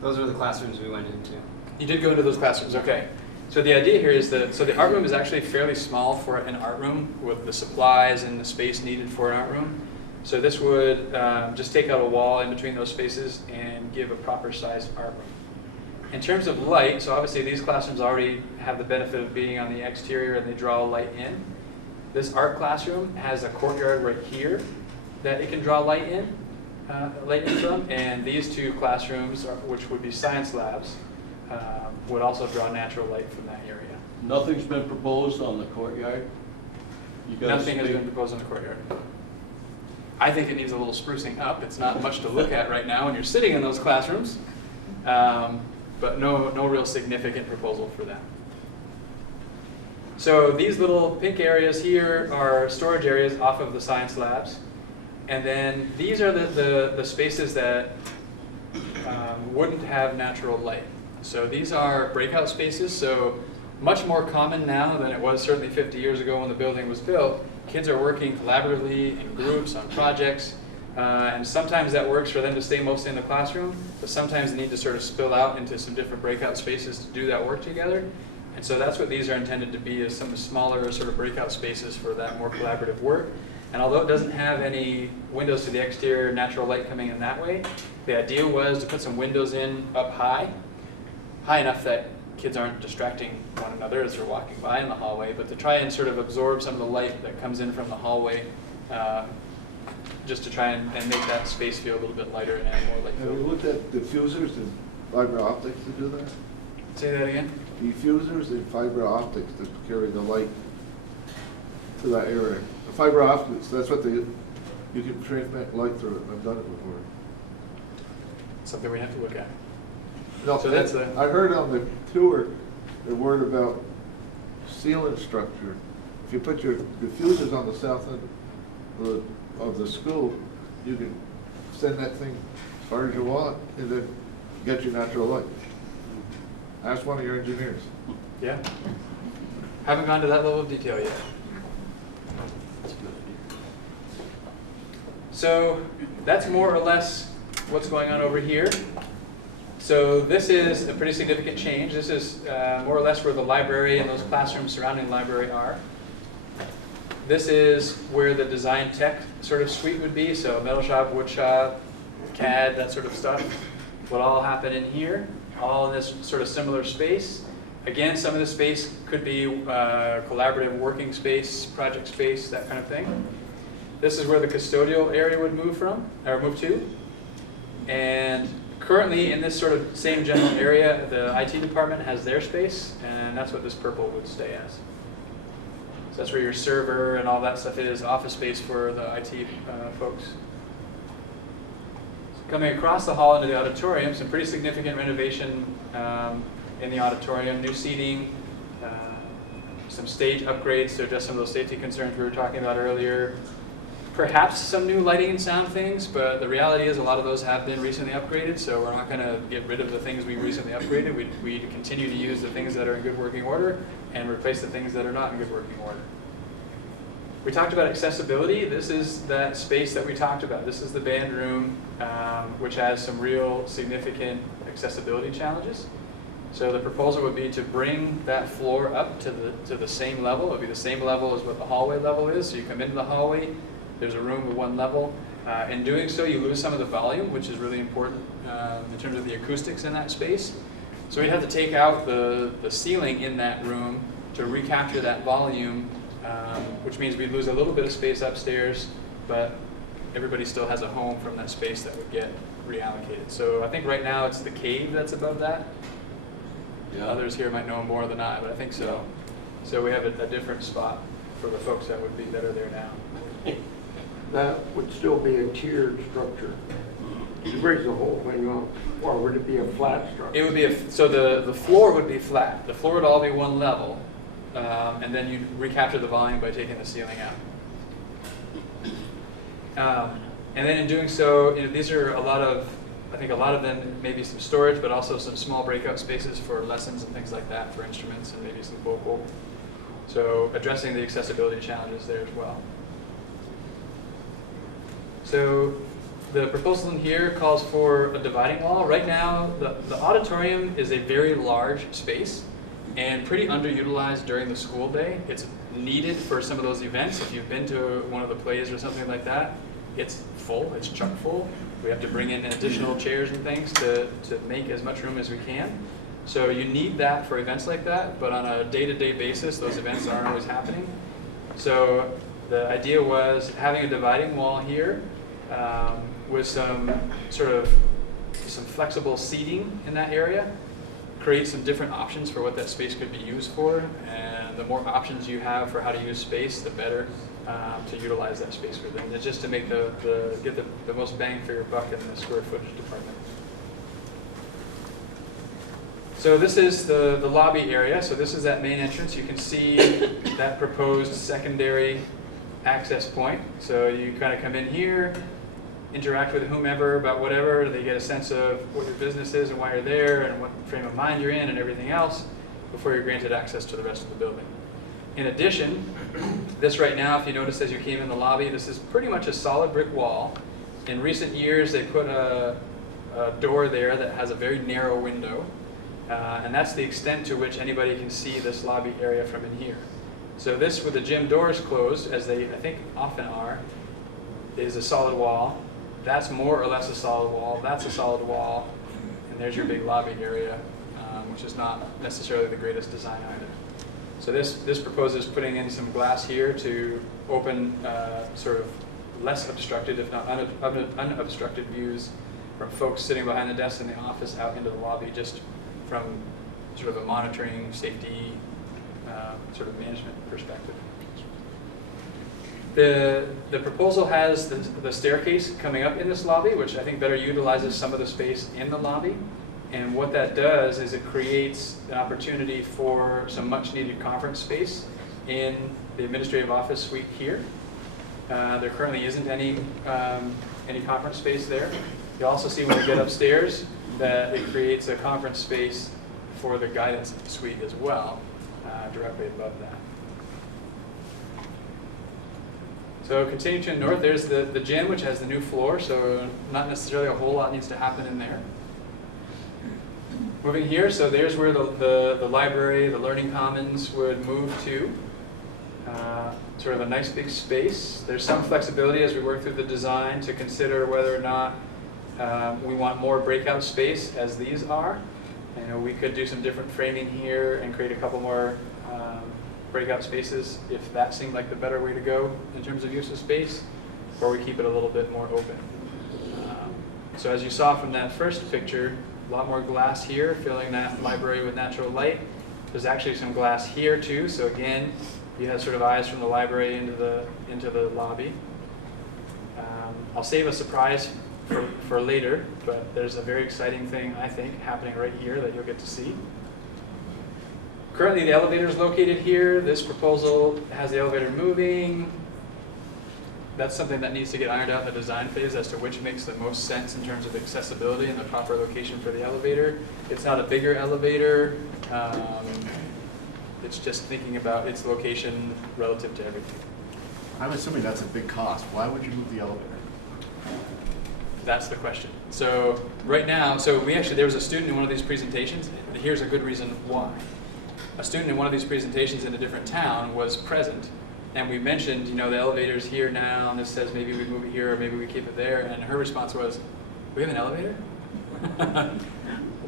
Those are the classrooms we went into. You did go into those classrooms, okay. So the idea here is that, so the art room is actually fairly small for an art room with the supplies and the space needed for an art room. So this would just take out a wall in between those spaces and give a proper sized art room. In terms of light, so obviously these classrooms already have the benefit of being on the exterior and they draw light in. This art classroom has a courtyard right here that it can draw light in from, and these two classrooms, which would be science labs, would also draw natural light from that area. Nothing's been proposed on the courtyard? Nothing has been proposed on the courtyard. I think it needs a little sprucing up. It's not much to look at right now when you're sitting in those classrooms, but no real significant proposal for that. So these little pink areas here are storage areas off of the science labs. And then these are the spaces that wouldn't have natural light. So these are breakout spaces, so much more common now than it was certainly 50 years ago when the building was built. Kids are working collaboratively in groups on projects, and sometimes that works for them to stay mostly in the classroom, but sometimes they need to sort of spill out into some different breakout spaces to do that work together. And so that's what these are intended to be, is some smaller sort of breakout spaces for that more collaborative work. And although it doesn't have any windows to the exterior, natural light coming in that way, the idea was to put some windows in up high enough that kids aren't distracting one another as they're walking by in the hallway, but to try and sort of absorb some of the light that comes in from the hallway, just to try and make that space feel a little bit lighter and add more light. Have you looked at diffusers and fiber optics to do that? Say that again? Diffusers and fiber optics to carry the light to that area. fiber optics, that's what you can transmit light through it, I've done it before. Something we have to look at. No, So that's I heard on the tour, the word about sealant structure. If you put your diffusers on the south end of the school, you can send that thing as far as you want and then get your natural light. Ask one of your engineers. Yeah. Haven't gone to that level of detail yet. So that's more or less what's going on over here. So this is a pretty significant change. This is more or less where the library and those classrooms surrounding the library are. This is where the design tech sort of suite would be. So metal shop, wood shop, CAD, that sort of stuff would all happen in here, all in this sort of similar space. Again, some of the space could be collaborative working space, project space, that kind of thing. This is where the custodial area would move to. And currently in this sort of same general area, the IT department has their space, and that's what this purple would stay as. So that's where your server and all that stuff is, office space for the IT folks. Coming across the hall into the auditorium, some pretty significant renovation in the auditorium, new seating, some stage upgrades to address some of those safety concerns we were talking about earlier. Perhaps some new lighting and sound things, but the reality is a lot of those have been recently upgraded, so we're not going to get rid of the things we recently upgraded. We continue to use the things that are in good working order and replace the things that are not in good working order. We talked about accessibility. This is that space that we talked about. This is the band room, which has some real significant accessibility challenges. So the proposal would be to bring that floor up to the same level. It would be the same level as what the hallway level is. So you come into the hallway, there's a room with one level. In doing so, you lose some of the volume, which is really important in terms of the acoustics in that space. So we'd have to take out the ceiling in that room to recapture that volume, which means we'd lose a little bit of space upstairs, but everybody still has a home from that space that would get reallocated. So I think right now it's the cave that's above that. Yeah. Others here might know more than I, but I think so. So we have a different spot for the folks that are there now. That would still be a tiered structure. You raise the whole thing up, or would it be a flat structure? It would be so the floor would be flat. The floor would all be one level, and then you'd recapture the volume by taking the ceiling out. And then in doing so, these are I think a lot of them maybe some storage, but also some small breakout spaces for lessons and things like that for instruments and maybe some vocal. So addressing the accessibility challenges there as well. So the proposal in here calls for a dividing wall. Right now, the auditorium is a very large space and pretty underutilized during the school day. It's needed for some of those events. If you've been to one of the plays or something like that, it's full, it's chock full. We have to bring in additional chairs and things to make as much room as we can. So you need that for events like that, but on a day-to-day basis, those events aren't always happening. So the idea was having a dividing wall here with some flexible seating in that area, create some different options for what that space could be used for, and the more options you have for how to use space, the better to utilize that space for them. It's just to make get the most bang for your buck in the square footage department. So this is the lobby area. So this is that main entrance. You can see that proposed secondary access point. So you kind of come in here, interact with whomever about whatever. They get a sense of what your business is and why you're there and what frame of mind you're in and everything else before you're granted access to the rest of the building. In addition, this right now, if you notice as you came in the lobby, this is pretty much a solid brick wall. In recent years, they put a door there that has a very narrow window. And that's the extent to which anybody can see this lobby area from in here. So this, with the gym doors closed, as they I think often are, is a solid wall. That's more or less a solid wall. That's a solid wall. And there's your big lobby area, which is not necessarily the greatest design either. So this proposes putting in some glass here to open sort of less obstructed, if not unobstructed views from folks sitting behind the desk in the office out into the lobby, just from sort of a monitoring, safety, sort of management perspective. The proposal has the staircase coming up in this lobby, which I think better utilizes some of the space in the lobby. And what that does is it creates an opportunity for some much needed conference space in the administrative office suite here. There currently isn't any conference space there. You'll also see when we get upstairs that it creates a conference space for the guidance suite as well, directly above that. So continue to the north, there's the gym, which has the new floor, so not necessarily a whole lot needs to happen in there. Moving here, so there's where the library, the learning commons would move to. Sort of a nice big space. There's some flexibility as we work through the design to consider whether or not we want more breakout space as these are. You know, we could do some different framing here and create a couple more breakout spaces if that seemed like the better way to go in terms of use of space, or we keep it a little bit more open. So as you saw from that first picture, a lot more glass here, filling that library with natural light. There's actually some glass here too, so again, you have sort of eyes from the library into the lobby. I'll save a surprise for later, but there's a very exciting thing, I think, happening right here that you'll get to see. Currently, the elevator is located here. This proposal has the elevator moving. That's something that needs to get ironed out in the design phase as to which makes the most sense in terms of accessibility and the proper location for the elevator. It's not a bigger elevator. It's just thinking about its location relative to everything. I'm assuming that's a big cost. Why would you move the elevator? That's the question. So right now, there was a student in one of these presentations, and here's a good reason why. A student in one of these presentations in a different town was present, and we mentioned, the elevator's here now, and this says maybe we move it here, or maybe we keep it there, and her response was, we have an elevator?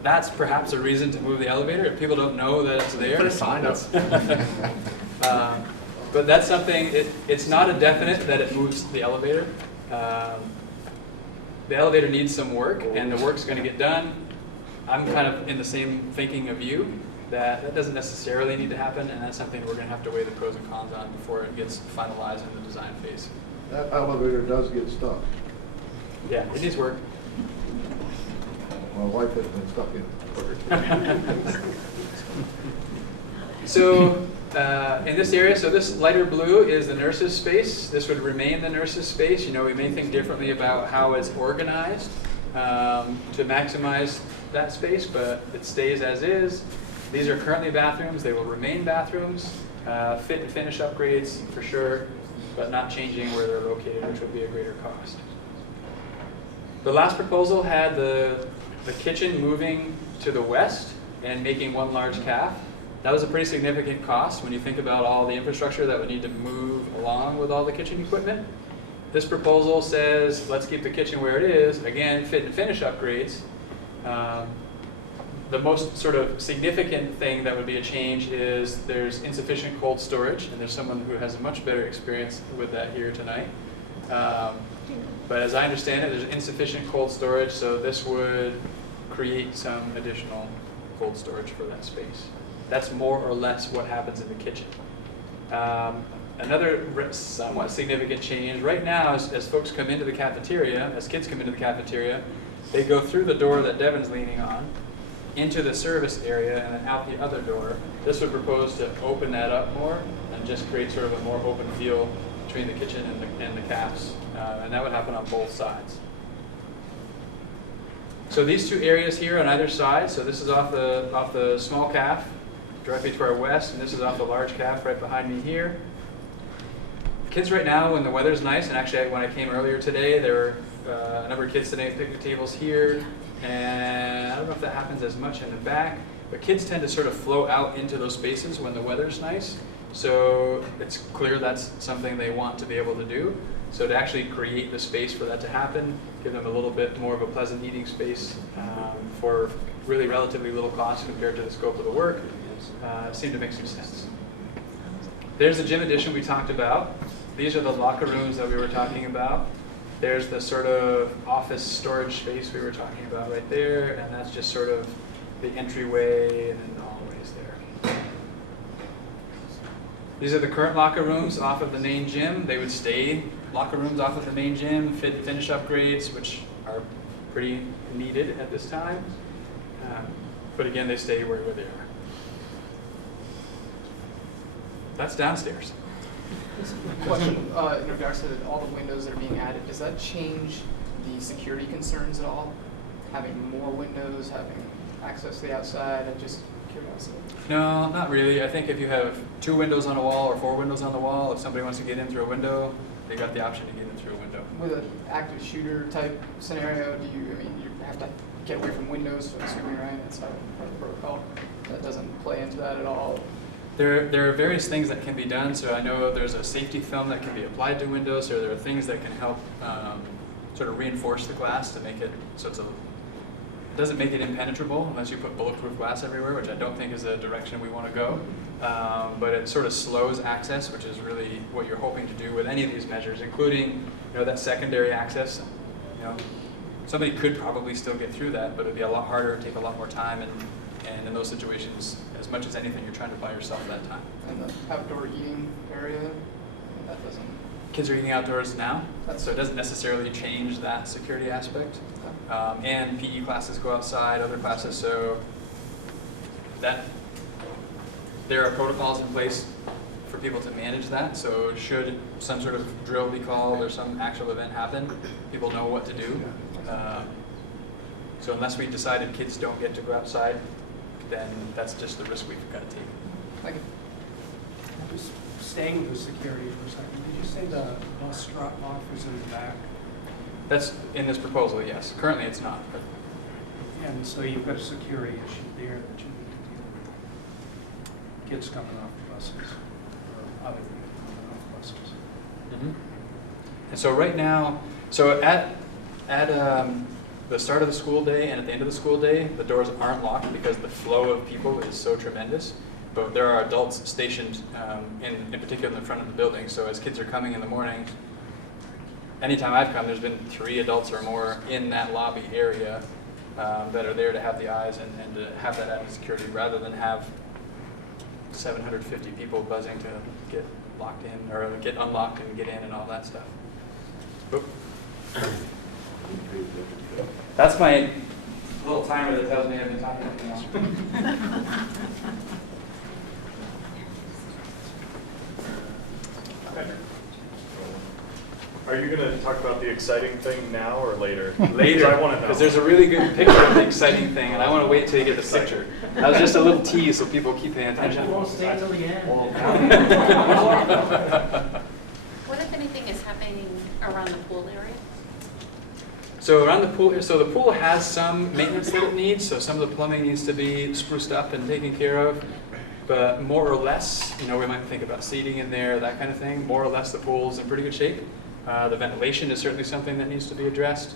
That's perhaps a reason to move the elevator, if people don't know that it's there. Put a sign up. But that's something, it's not a definite that it moves the elevator. The elevator needs some work, and the work's going to get done. I'm kind of in the same thinking of you, that doesn't necessarily need to happen, and that's something we're going to have to weigh the pros and cons on before it gets finalized in the design phase. That elevator does get stuck. Yeah, it needs work. My wife has been stuck in it. So in this area, so this lighter blue is the nurses' space. This would remain the nurses' space. We may think differently about how it's organized to maximize that space, but it stays as is. These are currently bathrooms. They will remain bathrooms. Fit and finish upgrades for sure, but not changing where they're located, which would be a greater cost. The last proposal had the kitchen moving to the west and making one large caf. That was a pretty significant cost when you think about all the infrastructure that would need to move along with all the kitchen equipment. This proposal says, let's keep the kitchen where it is. Again, fit and finish upgrades. The most sort of significant thing that would be a change is there's insufficient cold storage, and there's someone who has a much better experience with that here tonight. But as I understand it, there's insufficient cold storage, so this would create some additional cold storage for that space. That's more or less what happens in the kitchen. Another somewhat significant change, right now, as folks come into the cafeteria, as kids come into the cafeteria, they go through the door that Devin's leaning on, into the service area, and then out the other door. This would propose to open that up more and just create sort of a more open feel between the kitchen and the cafes. And that would happen on both sides. So these two areas here on either side, so this is off the small caf, directly to our west, and this is off the large caf right behind me here. Kids right now, when the weather's nice, and actually when I came earlier today, there were a number of kids sitting at picnic tables here, and I don't know if that happens as much in the back, but kids tend to sort of flow out into those spaces when the weather's nice, so it's clear that's something they want to be able to do. So to actually create the space for that to happen, give them a little bit more of a pleasant eating space for really relatively little cost compared to the scope of the work, seemed to make some sense. There's the gym addition we talked about. These are the locker rooms that we were talking about. There's the sort of office storage space we were talking about right there, and that's just sort of the entryway and then the hallways there. These are the current locker rooms off of the main gym. They would stay locker rooms off of the main gym, finish upgrades, which are pretty needed at this time. But again, they stay where they are. That's downstairs. Question, in regards to all the windows that are being added, does that change the security concerns at all? Having more windows, having access to the outside, and just curiosity? No, not really. I think if you have 2 windows on a wall or 4 windows on the wall, if somebody wants to get in through a window, they got the option to get in through a window. With an active shooter type scenario, you have to get away from windows, I'm assuming, right? That's part of the protocol. That doesn't play into that at all. There are various things that can be done. So I know there's a safety film that can be applied to windows, or there are things that can help sort of reinforce the glass to make it so it doesn't make it impenetrable unless you put bulletproof glass everywhere, which I don't think is the direction we want to go. But it sort of slows access, which is really what you're hoping to do with any of these measures, including that secondary access. Somebody could probably still get through that, but it'd be a lot harder, take a lot more time, and in those situations, as much as anything, you're trying to buy yourself that time. And the outdoor eating area, that doesn't... Kids are eating outdoors now, so it doesn't necessarily change that security aspect. And PE classes go outside, other classes, so that there are protocols in place for people to manage that. So should some sort of drill be called or some actual event happen, people know what to do. So unless we decided kids don't get to go outside, then that's just the risk we've got to take. Thank you. Just staying with the security for a second, did you say the bus drop-off was in the back? That's in this proposal, yes. Currently it's not. But and so you've got a security issue there that you need to deal with. Kids coming off the buses, or other people coming off buses. Mm-hmm. And so right now, so at the start of the school day and at the end of the school day, the doors aren't locked because the flow of people is so tremendous. But there are adults stationed in particular in the front of the building. So as kids are coming in the morning, anytime I've come, there's been 3 adults or more in that lobby area that are there to have the eyes and to have that added security rather than have 750 people buzzing to get locked in or get unlocked and get in and all that stuff. Oop. That's my little timer that tells me I've been talking too long. Are you going to talk about the exciting thing now or later? Later, I want to know. because there's a really good picture of the exciting thing, and I want to wait till you get the picture. That was just a little tease so people keep paying attention. You won't stay till the end. What, if anything, is happening around the pool area? So around the pool, so the pool has some maintenance that it needs. So some of the plumbing needs to be spruced up and taken care of. But more or less, we might think about seating in there, that kind of thing. More or less, the pool's in pretty good shape. The ventilation is certainly something that needs to be addressed,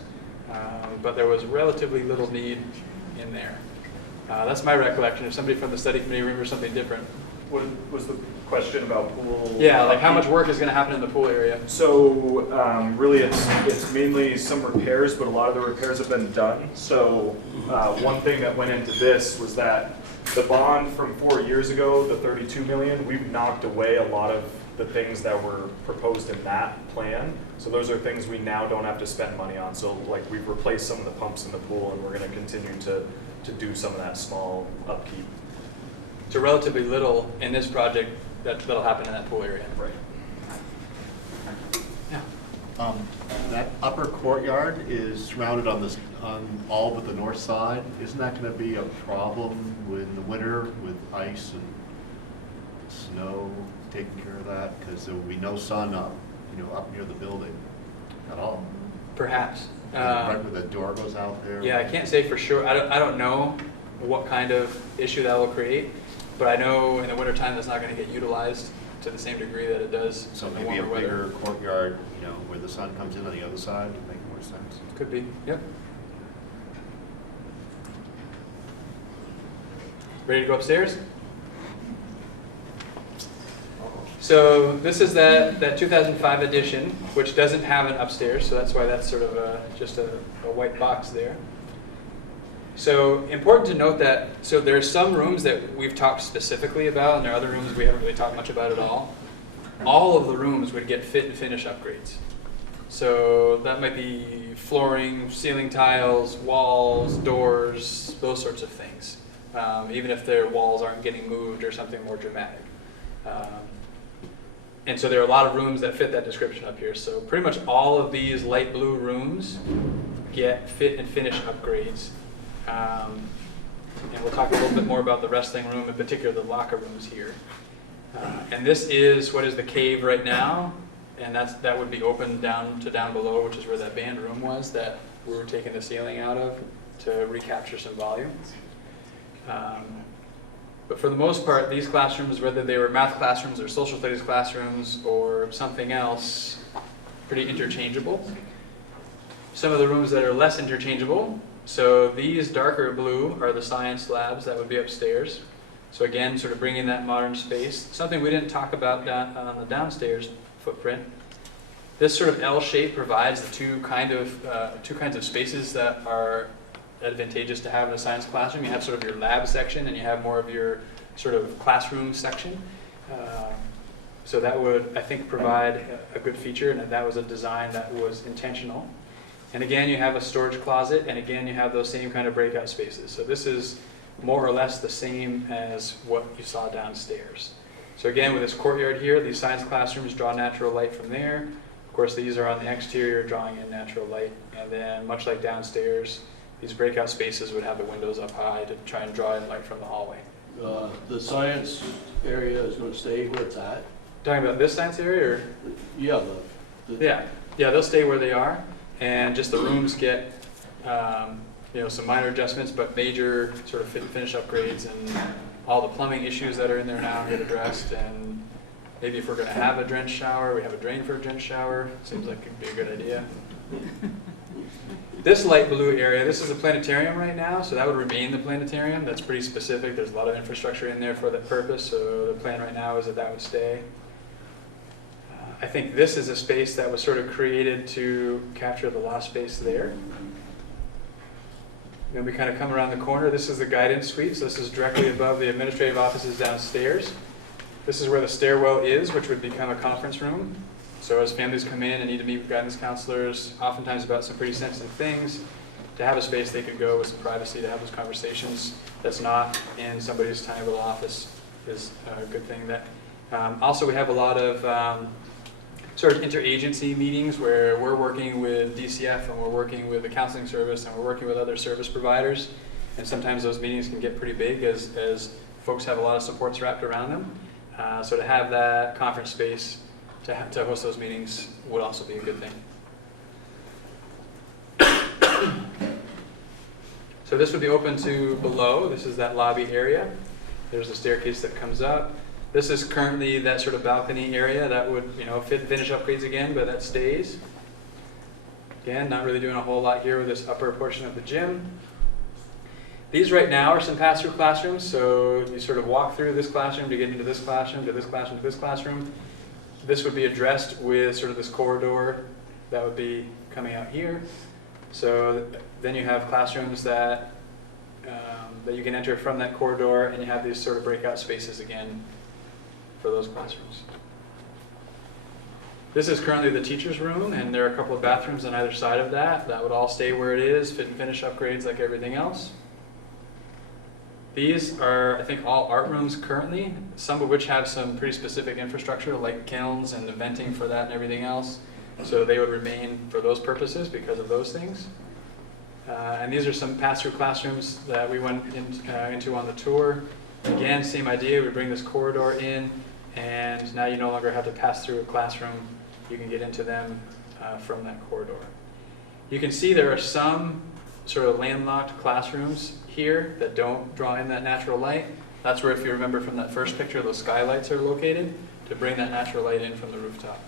but there was relatively little need in there. That's my recollection. If somebody from the study committee remembers something different. What was the question about pool? Yeah, like how much work is going to happen in the pool area? So really it's mainly some repairs, but a lot of the repairs have been done. So one thing that went into this was that the bond from 4 years ago, the 32 million, we've knocked away a lot of the things that were proposed in that plan. So those are things we now don't have to spend money on. So like we've replaced some of the pumps in the pool and we're going to continue to do some of that small upkeep. So relatively little in this project that'll happen in that pool area. Right. Yeah. That upper courtyard is surrounded on all but the north side. Isn't that going to be a problem in the winter with ice and snow taking care of that? Because there will be no sun up near the building at all. Perhaps. Right where the door goes out there. Yeah, I can't say for sure. I don't know what kind of issue that will create, but I know in the wintertime that's not going to get utilized to the same degree that it does So in the maybe a warmer weather. bigger courtyard, where the sun comes in on the other side would make more sense. Could be, yep. Ready to go upstairs? So this is that 2005 edition, which doesn't have an upstairs, so that's why that's sort of just a white box there. So important to note that, so there are some rooms that we've talked specifically about, and there are other rooms we haven't really talked much about at all. All of the rooms would get fit and finish upgrades. So that might be flooring, ceiling tiles, walls, doors, those sorts of things. Even if their walls aren't getting moved or something more dramatic. And so there are a lot of rooms that fit that description up here. So pretty much all of these light blue rooms get fit and finish upgrades. And we'll talk a little bit more about the wrestling room, in particular the locker rooms here. And this is what is the cave right now, and that would be open down below, which is where that band room was that we were taking the ceiling out of to recapture some volume. But for the most part, these classrooms, whether they were math classrooms or social studies classrooms or something else, pretty interchangeable. Some of the rooms that are less interchangeable, so these darker blue are the science labs that would be upstairs. So again, sort of bringing that modern space. Something we didn't talk about on the downstairs footprint. This sort of L shape provides the two kinds of spaces that are advantageous to have in a science classroom. You have sort of your lab section and you have more of your sort of classroom section. So that would, I think, provide a good feature, and that was a design that was intentional. And again, you have a storage closet, and again, you have those same kind of breakout spaces. So this is more or less the same as what you saw downstairs. So again, with this courtyard here, these science classrooms draw natural light from there. Of course, these are on the exterior, drawing in natural light. And then, much like downstairs, these breakout spaces would have the windows up high to try and draw in light from the hallway. The science area is going to stay where it's at? Talking about this science area, or? Yeah. Yeah, they'll stay where they are, and just the rooms get some minor adjustments, but major sort of fit and finish upgrades, and all the plumbing issues that are in there now get addressed. And maybe if we're going to have a drenched shower, we have a drain for a drenched shower. Seems like it would be a good idea. This light blue area, this is a planetarium right now, so that would remain the planetarium. That's pretty specific. There's a lot of infrastructure in there for that purpose, so the plan right now is that would stay. I think this is a space that was sort of created to capture the lost space there. Then we kind of come around the corner. This is the guidance suite, so this is directly above the administrative offices downstairs. This is where the stairwell is, which would become a conference room. So as families come in and need to meet with guidance counselors, oftentimes about some pretty sensitive things, to have a space they could go with some privacy to have those conversations that's not in somebody's tiny little office is a good thing. Also, we have a lot of sort of interagency meetings where we're working with DCF and we're working with the counseling service and we're working with other service providers. And sometimes those meetings can get pretty big as folks have a lot of supports wrapped around them. So to have that conference space to host those meetings would also be a good thing. So this would be open to below. This is that lobby area. There's a staircase that comes up. This is currently that sort of balcony area that would, fit finish upgrades again, but that stays. Again, not really doing a whole lot here with this upper portion of the gym. These right now are some pass-through classrooms, so you sort of walk through this classroom to get into this classroom, to this classroom, to this classroom. This would be addressed with sort of this corridor that would be coming out here. So then you have classrooms that you can enter from that corridor, and you have these sort of breakout spaces again for those classrooms. This is currently the teacher's room, and there are a couple of bathrooms on either side of that. That would all stay where it is, fit and finish upgrades like everything else. These are, I think, all art rooms currently, some of which have some pretty specific infrastructure like kilns and the venting for that and everything else. So they would remain for those purposes because of those things. And these are some pass-through classrooms that we went into on the tour. Again, same idea, we bring this corridor in, and now you no longer have to pass through a classroom. You can get into them from that corridor. You can see there are some sort of landlocked classrooms here that don't draw in that natural light. That's where, if you remember from that first picture, those skylights are located to bring that natural light in from the rooftop.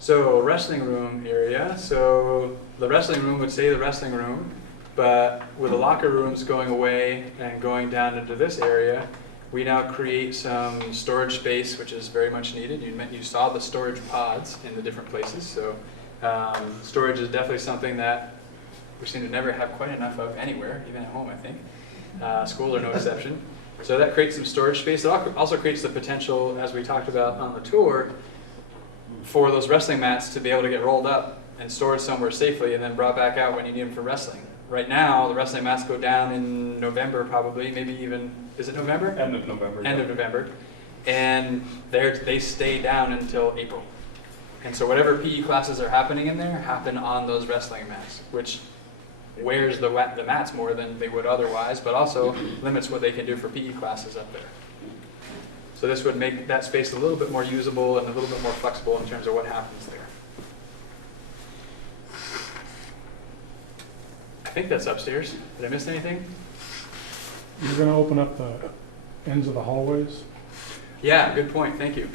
So wrestling room area. So the wrestling room would stay the wrestling room, but with the locker rooms going away and going down into this area, we now create some storage space, which is very much needed. You saw the storage pods in the different places. So storage is definitely something that we seem to never have quite enough of anywhere, even at home, I think. Schools are no exception. So that creates some storage space. It also creates the potential, as we talked about on the tour, for those wrestling mats to be able to get rolled up and stored somewhere safely and then brought back out when you need them for wrestling. Right now, the wrestling mats go down in November probably, maybe even, is it November? End of November. End of November. And they stay down until April. And so whatever PE classes are happening in there happen on those wrestling mats, which wears the mats more than they would otherwise, but also limits what they can do for PE classes up there. So this would make that space a little bit more usable and a little bit more flexible in terms of what happens there. I think that's upstairs. Did I miss anything? You're going to open up the ends of the hallways? Yeah, good point. Thank you.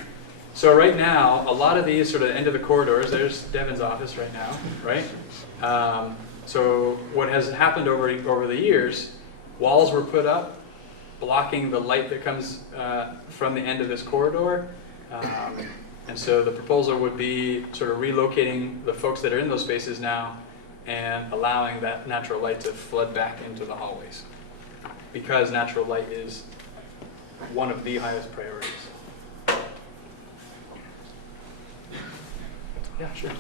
So right now, a lot of these sort of end of the corridors, there's Devin's office right now, right? So what has happened over the years, walls were put up blocking the light that comes from the end of this corridor. And so the proposal would be sort of relocating the folks that are in those spaces now and allowing that natural light to flood back into the hallways, because natural light is one of the highest priorities. Yeah, sure.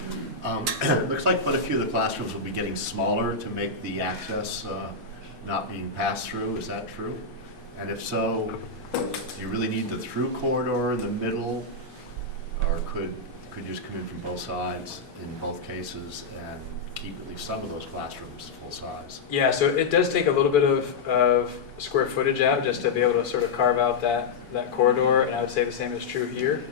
It looks like quite a few of the classrooms will be getting smaller to make the access not being passed through. Is that true? And if so, do you really need the through corridor in the middle, or could you just come in from both sides in both cases and keep at least some of those classrooms full size? Yeah, so it does take a little bit of square footage out just to be able to sort of carve out that corridor, and I would say the same is true here.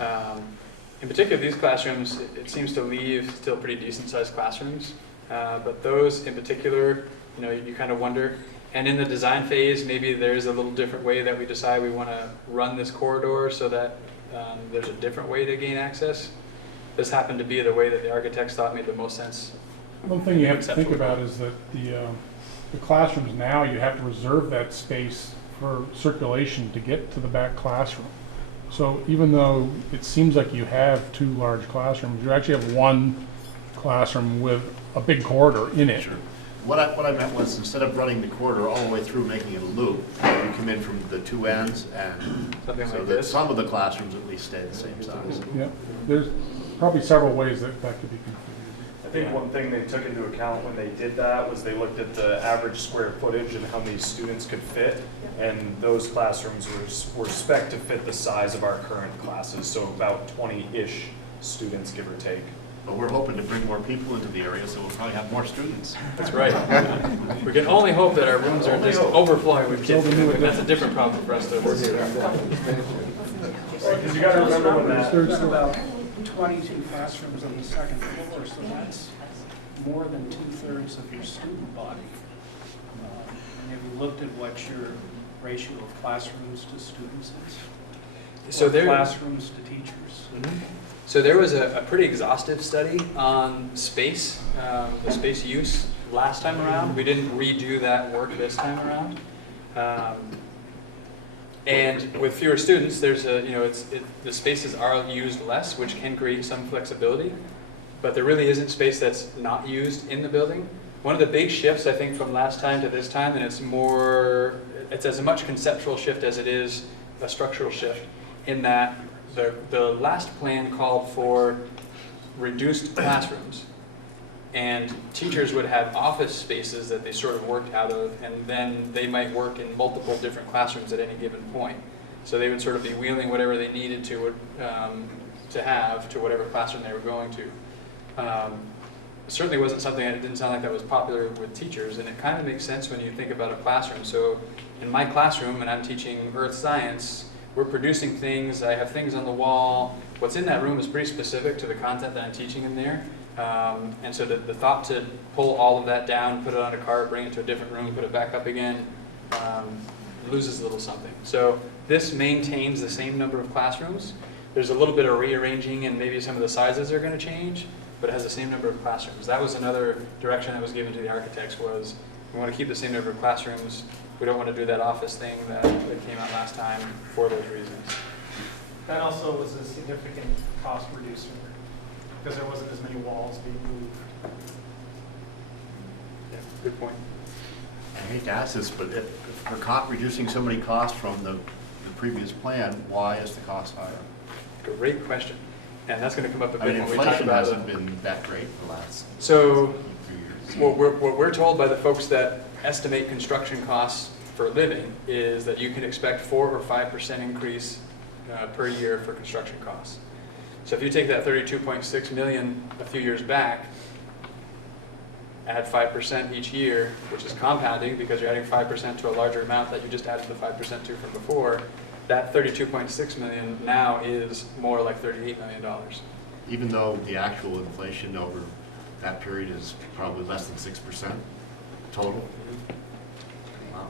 In particular, these classrooms, it seems to leave still pretty decent sized classrooms, but those in particular, you kind of wonder. And in the design phase, maybe there's a little different way that we decide we want to run this corridor so that there's a different way to gain access. This happened to be the way that the architects thought made the most sense. One thing you have to think about is that the classrooms now, you have to reserve that space for circulation to get to the back classroom. So even though it seems like you have two large classrooms, you actually have one classroom with a big corridor in it. Sure. What I meant was, instead of running the corridor all the way through, making it a loop, you come in from the two ends, and something so like that this. some of the classrooms at least stay the same size. Yeah, there's probably several ways that could be configured. I think one thing they took into account when they did that was they looked at the average square footage and how many students could fit, and those classrooms were spec'd to fit the size of our current classes, so about 20-ish students, give or take. But we're hoping to bring more people into the area, so we'll probably have more students. That's right. We can only hope that our rooms are just overflowing with kids. That's a different problem for us to work through. Because you got to remember when that. There's about 22 classrooms on the second floor, so that's more than 2/3 of your student body. And have you looked at what your ratio of classrooms to students is? So there, classrooms to teachers. Mm-hmm. So there was a pretty exhaustive study on space, the space use last time around. We didn't redo that work this time around. And with fewer students, there's the spaces are used less, which can create some flexibility. But there really isn't space that's not used in the building. One of the big shifts, I think, from last time to this time, and it's as much conceptual shift as it is a structural shift, in that the last plan called for reduced classrooms, and teachers would have office spaces that they sort of worked out of, and then they might work in multiple different classrooms at any given point. So they would sort of be wheeling whatever they needed to have to whatever classroom they were going to. Certainly wasn't something, it didn't sound like that was popular with teachers, and it kind of makes sense when you think about a classroom. So in my classroom, and I'm teaching earth science, we're producing things, I have things on the wall. What's in that room is pretty specific to the content that I'm teaching in there. And so the thought to pull all of that down, put it on a cart, bring it to a different room, put it back up again, loses a little something. So this maintains the same number of classrooms. There's a little bit of rearranging, and maybe some of the sizes are going to change, but it has the same number of classrooms. That was another direction that was given to the architects, was we want to keep the same number of classrooms. We don't want to do that office thing that came out last time for those reasons. That also was a significant cost reducer because there wasn't as many walls being moved. Good point. I hate to ask this, but if we're reducing so many costs from the previous plan, why is the cost higher? Great question. And that's going to come up a I bit mean, when we talk inflation about hasn't been that great for the last So, few years. what we're told by the folks that estimate construction costs for a living is that you can expect 4 or 5% increase per year for construction costs. So if you take that 32.6 million a few years back, add 5% each year, which is compounding because you're adding 5% to a larger amount that you just added the 5% to from before, that 32.6 million now is more like $38 million. Even though the actual inflation over that period is probably less than 6% total? Wow.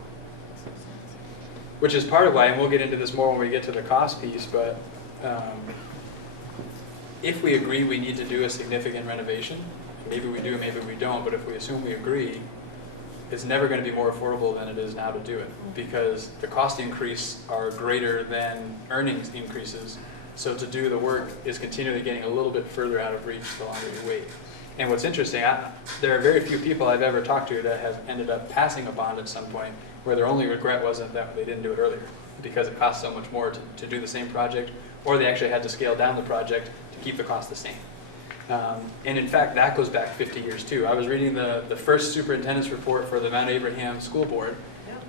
Which is part of why, and we'll get into this more when we get to the cost piece, but if we agree we need to do a significant renovation, maybe we do, maybe we don't, but if we assume we agree, it's never going to be more affordable than it is now to do it because the cost increase are greater than earnings increases. So to do the work is continually getting a little bit further out of reach the longer you wait. And what's interesting, there are very few people I've ever talked to that have ended up passing a bond at some point where their only regret wasn't that they didn't do it earlier because it cost so much more to do the same project, or they actually had to scale down the project to keep the cost the same. And in fact, that goes back 50 years too. I was reading the first superintendent's report for the Mount Abraham School Board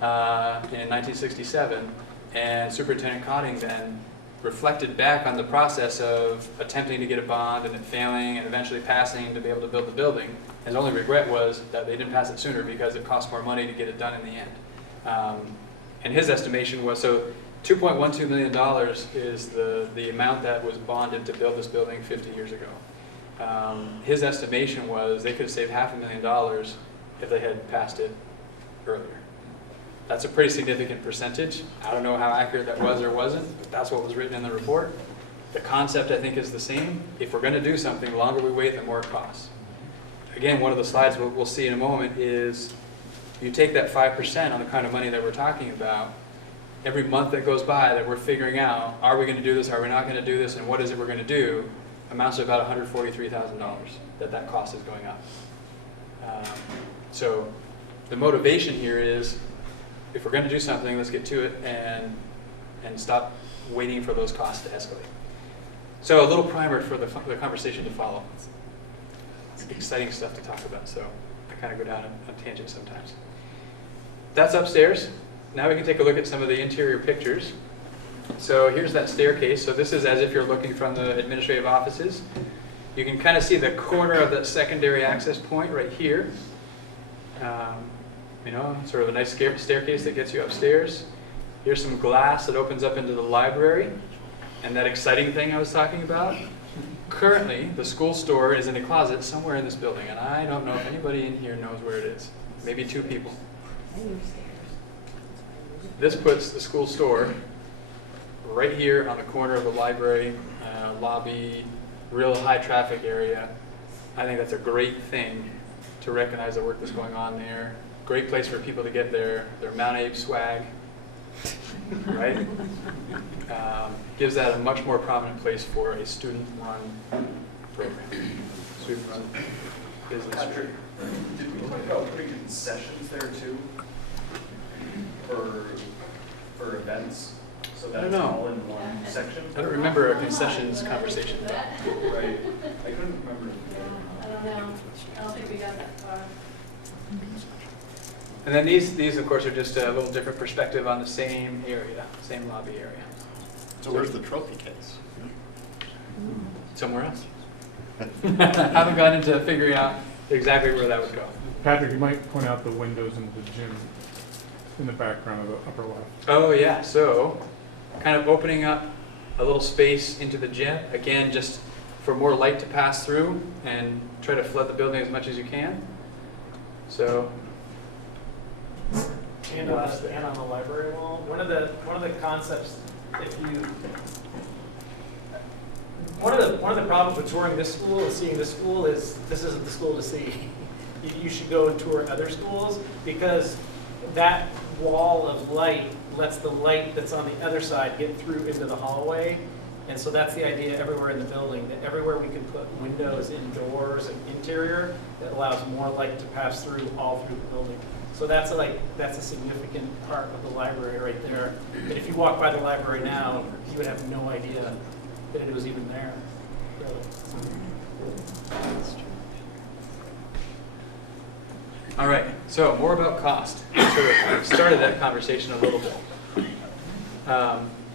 in 1967, and Superintendent Cotting then reflected back on the process of attempting to get a bond and it failing and eventually passing to be able to build the building. His only regret was that they didn't pass it sooner because it cost more money to get it done in the end. And his estimation was, so $2.12 million is the amount that was bonded to build this building 50 years ago. His estimation was they could have saved $500,000 if they had passed it earlier. That's a pretty significant percentage. I don't know how accurate that was or wasn't, but that's what was written in the report. The concept, I think, is the same. If we're going to do something, the longer we wait, the more it costs. Again, one of the slides we'll see in a moment is you take that 5% on the kind of money that we're talking about, every month that goes by that we're figuring out, are we going to do this, are we not going to do this, and what is it we're going to do, amounts to about $143,000 that cost is going up. So the motivation here is, if we're going to do something, let's get to it and stop waiting for those costs to escalate. So a little primer for the conversation to follow. It's exciting stuff to talk about, so I kind of go down on tangents sometimes. That's upstairs. Now we can take a look at some of the interior pictures. So here's that staircase. So this is as if you're looking from the administrative offices. You can kind of see the corner of that secondary access point right here. You know, sort of a nice staircase that gets you upstairs. Here's some glass that opens up into the library. And that exciting thing I was talking about. Currently, the school store is in a closet somewhere in this building, and I don't know if anybody in here knows where it is. Maybe 2 people. This puts the school store right here on the corner of the library, lobby, real high traffic area. I think that's a great thing to recognize the work that's going on there. Great place for people to get their Mount Abe swag, right? Gives that a much more prominent place for a student-run program. Student-run business. Patrick, did we talk about putting concessions there too? For events? So I don't that's know. all in one section? I don't remember a concessions conversation. Right. I couldn't remember. I don't know. I don't think we got that far. And then these of course are just a little different perspective on the same area, same lobby area. So where's the trophy case? Somewhere else. Haven't gotten into figuring out exactly where that would go. Patrick, you might point out the windows in the gym in the background of the upper left. Oh yeah, so kind of opening up a little space into the gym, again just for more light to pass through and try to flood the building as much as you can. So And on the library wall, one of the concepts, one of the problems with touring this school and seeing this school is this isn't the school to see. You should go and tour other schools because that wall of light lets the light that's on the other side get through into the hallway, And so that's the idea everywhere in the building, that everywhere we can put windows indoors and interior that allows more light to pass through all through the building. So that's a significant part of the library right there. And if you walk by the library now, you would have no idea that it was even there. Really. All right, so more about cost. I've started that conversation a little bit.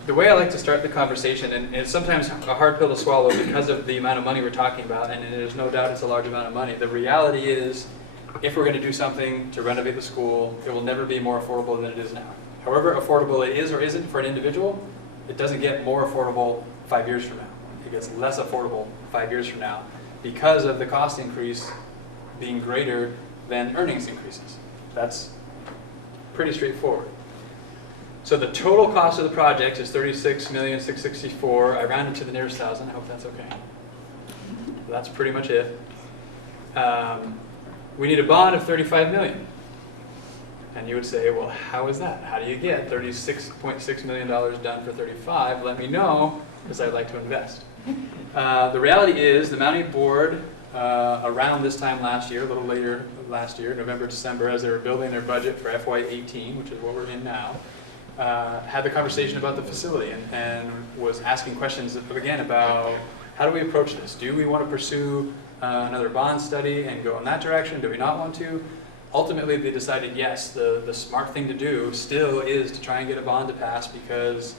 The way I like to start the conversation, and it's sometimes a hard pill to swallow because of the amount of money we're talking about, and there's no doubt it's a large amount of money. The reality is, if we're going to do something to renovate the school, it will never be more affordable than it is now. However affordable it is or isn't for an individual, it doesn't get more affordable 5 years from now. It gets less affordable 5 years from now because of the cost increase being greater than earnings increases. That's pretty straightforward. So the total cost of the project is $36,664,000. I rounded to the nearest thousand. I hope that's okay. That's pretty much it. We need a bond of $35 million. And you would say, well, how is that? How do you get $36.6 million done for 35? Let me know, because I'd like to invest. The reality is the Mounting Board, around this time last year, a little later last year, November, December, as they were building their budget for FY18, which is what we're in now, had the conversation about the facility and was asking questions again about how do we approach this? Do we want to pursue another bond study and go in that direction? Do we not want to? Ultimately, they decided yes, the smart thing to do still is to try and get a bond to pass because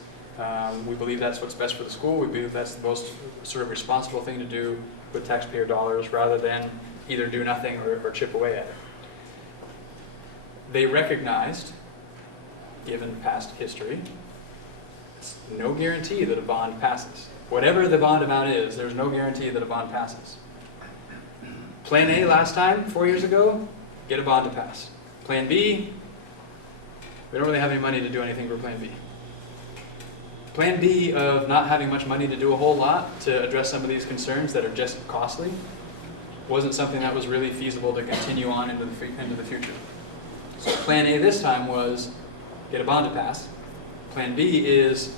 we believe that's what's best for the school. We believe that's the most sort of responsible thing to do with taxpayer dollars rather than either do nothing or chip away at it. They recognized, given past history, it's no guarantee that a bond passes. Whatever the bond amount is, there's no guarantee that a bond passes. Plan A last time, 4 years ago, get a bond to pass. Plan B, we don't really have any money to do anything for Plan B. Plan B of not having much money to do a whole lot to address some of these concerns that are just costly wasn't something that was really feasible to continue on into the future. So Plan A this time was get a bond to pass. Plan B is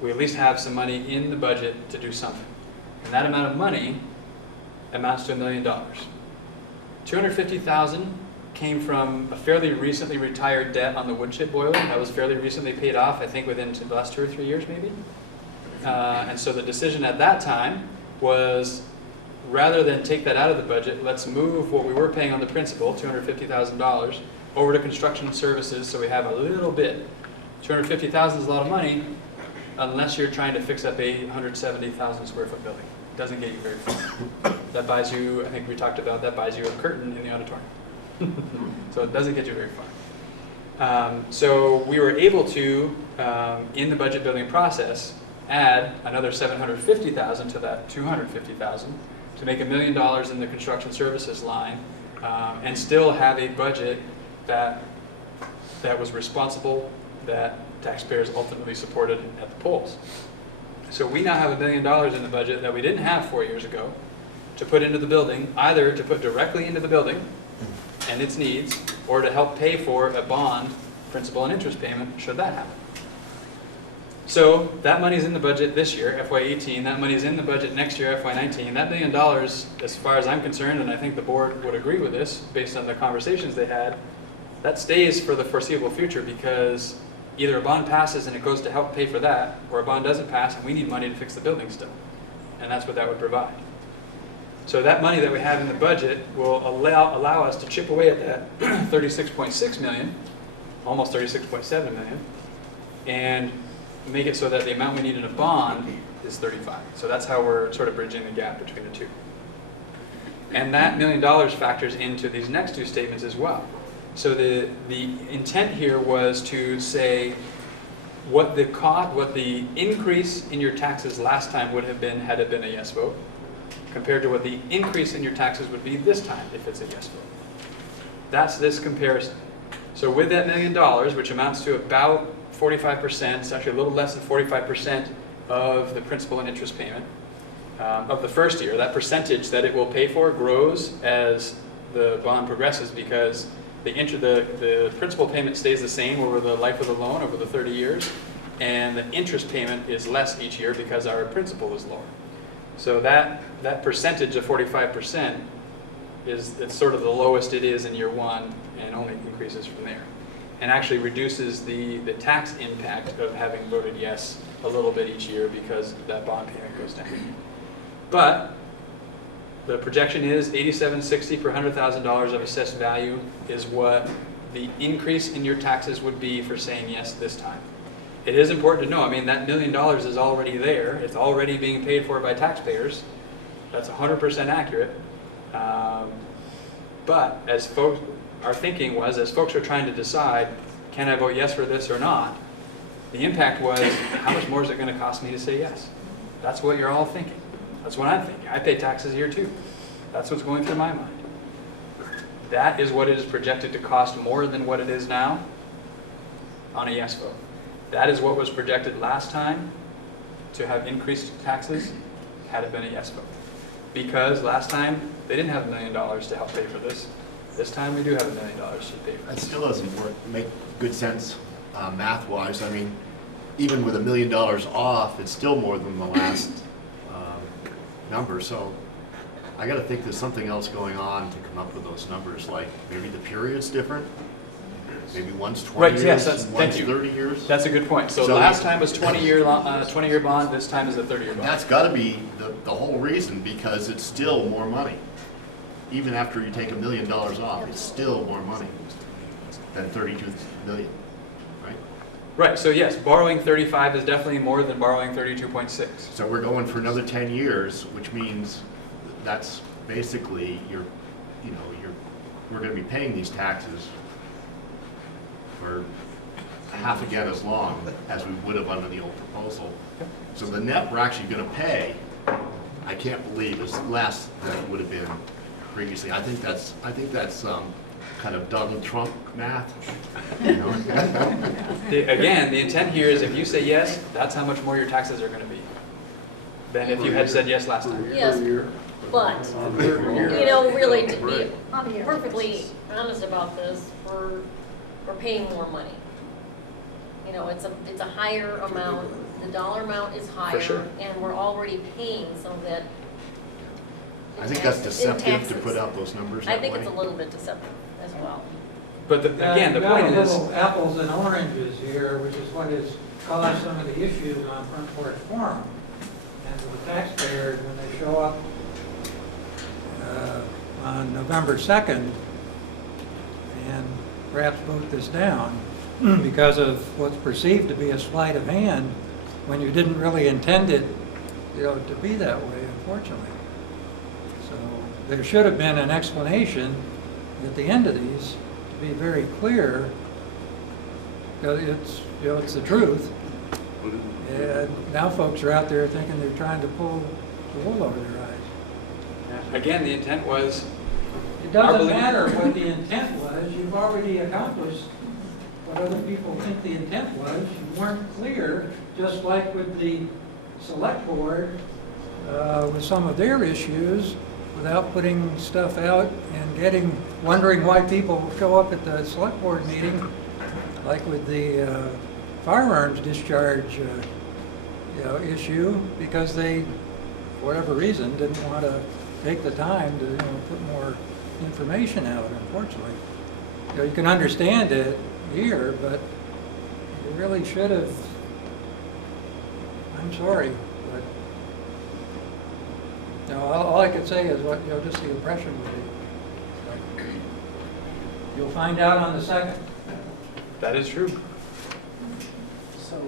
we at least have some money in the budget to do something. And that amount of money amounts to $1 million. $250,000 came from a fairly recently retired debt on the wood chip boiler that was fairly recently paid off, I think within the last 2 or 3 years maybe. And so the decision at that time was rather than take that out of the budget, let's move what we were paying on the principal, $250,000, over to construction services so we have a little bit. $250,000 is a lot of money unless you're trying to fix up a 170,000 square foot building. It doesn't get you very far. That buys you, I think we talked about, that buys you a curtain in the auditorium. So it doesn't get you very far. So we were able to, in the budget building process, add another $750,000 to that $250,000 to make $1 million in the construction services line and still have a budget that was responsible, that taxpayers ultimately supported at the polls. So we now have $1 million in the budget that we didn't have 4 years ago to put into the building, either to put directly into the building and its needs, or to help pay for a bond, principal and interest payment, should that happen. So that money's in the budget this year, FY18, that money's in the budget next year, FY19. That $1 million, as far as I'm concerned, and I think the board would agree with this based on the conversations they had, that stays for the foreseeable future because either a bond passes and it goes to help pay for that, or a bond doesn't pass and we need money to fix the building still. And that's what that would provide. So that money that we have in the budget will allow us to chip away at that $36.6 million, almost $36.7 million, and make it so that the amount we need in a bond is 35. So that's how we're sort of bridging the gap between the two. And that $1 million factors into these next two statements as well. So the intent here was to say what the increase in your taxes last time would have been had it been a yes vote, compared to what the increase in your taxes would be this time if it's a yes vote. That's this comparison. So with that $1 million, which amounts to about 45%, it's actually a little less than 45% of the principal and interest payment of the first year, that percentage that it will pay for grows as the bond progresses because the principal payment stays the same over the life of the loan, over the 30 years, and the interest payment is less each year because our principal is lower. So that percentage of 45% it's sort of the lowest it is in year one and only increases from there. And actually reduces the tax impact of having voted yes a little bit each year because that bond payment goes down. But the projection is $87.60 per $100,000 of assessed value is what the increase in your taxes would be for saying yes this time. It is important to know, I mean, that $1 million is already there. It's already being paid for by taxpayers. That's 100% accurate. But as folks, our thinking was, as folks are trying to decide, can I vote yes for this or not, the impact was, how much more is it going to cost me to say yes? That's what you're all thinking. That's what I'm thinking. I pay taxes here too. That's what's going through my mind. That is what it is projected to cost more than what it is now on a yes vote. That is what was projected last time to have increased taxes had it been a yes vote. Because last time they didn't have $1 million to help pay for this. This time we do have $1 million to pay for That this. still doesn't make good sense math-wise. I mean, even with $1 million off, it's still more than the last number. So I got to think there's something else going on to come up with those numbers. Like maybe the period's different. Maybe one's 20 Right, years, yes, and thank one's you. 30 years. That's a good point. So last time was 20-year bond, this time is a 30-year bond. That's got to be the whole reason, because it's still more money. Even after you take $1 million off, it's still more money than 32 million, right? Right, so yes, borrowing 35 is definitely more than borrowing 32.6. So we're going for another 10 years, which means that's basically we're going to be paying these taxes for half again as long as we would have under the old proposal. So the net we're actually going to pay, I can't believe, is less than it would have been previously. I think that's kind of Donald Trump math. You know? Again, the intent here is if you say yes, that's how much more your taxes are going to be than if you had said yes last time. Yes, but, you know, really, to be perfectly honest about this, we're paying more money. You know, it's a higher amount, the dollar amount is higher, sure. and we're already paying some of that. I think that's deceptive to put out those numbers that I think way. it's a little bit deceptive as well. But again, the point is, You've got a little apples and oranges here, which is what has caused some of the issues on Front Porch Forum. And for the taxpayers, when they show up on November 2nd and perhaps vote this down because of what's perceived to be a sleight of hand, when you didn't really intend it, you know, to be that way, unfortunately. So there should have been an explanation at the end of these to be very clear, because it's the truth. And now folks are out there thinking they're trying to pull the wool over their eyes. again, the intent was. It doesn't matter what the intent was, you've already accomplished what other people think the intent was. You weren't clear, just like with the select board, with some of their issues, without putting stuff out and wondering why people show up at the select board meeting, like with the firearms discharge issue, because they, for whatever reason, didn't want to take the time to put more information out, unfortunately. You can understand it here, but you really should have, I'm sorry, but all I could say is what just the impression would be. You'll find out on the 2nd. That is true. So,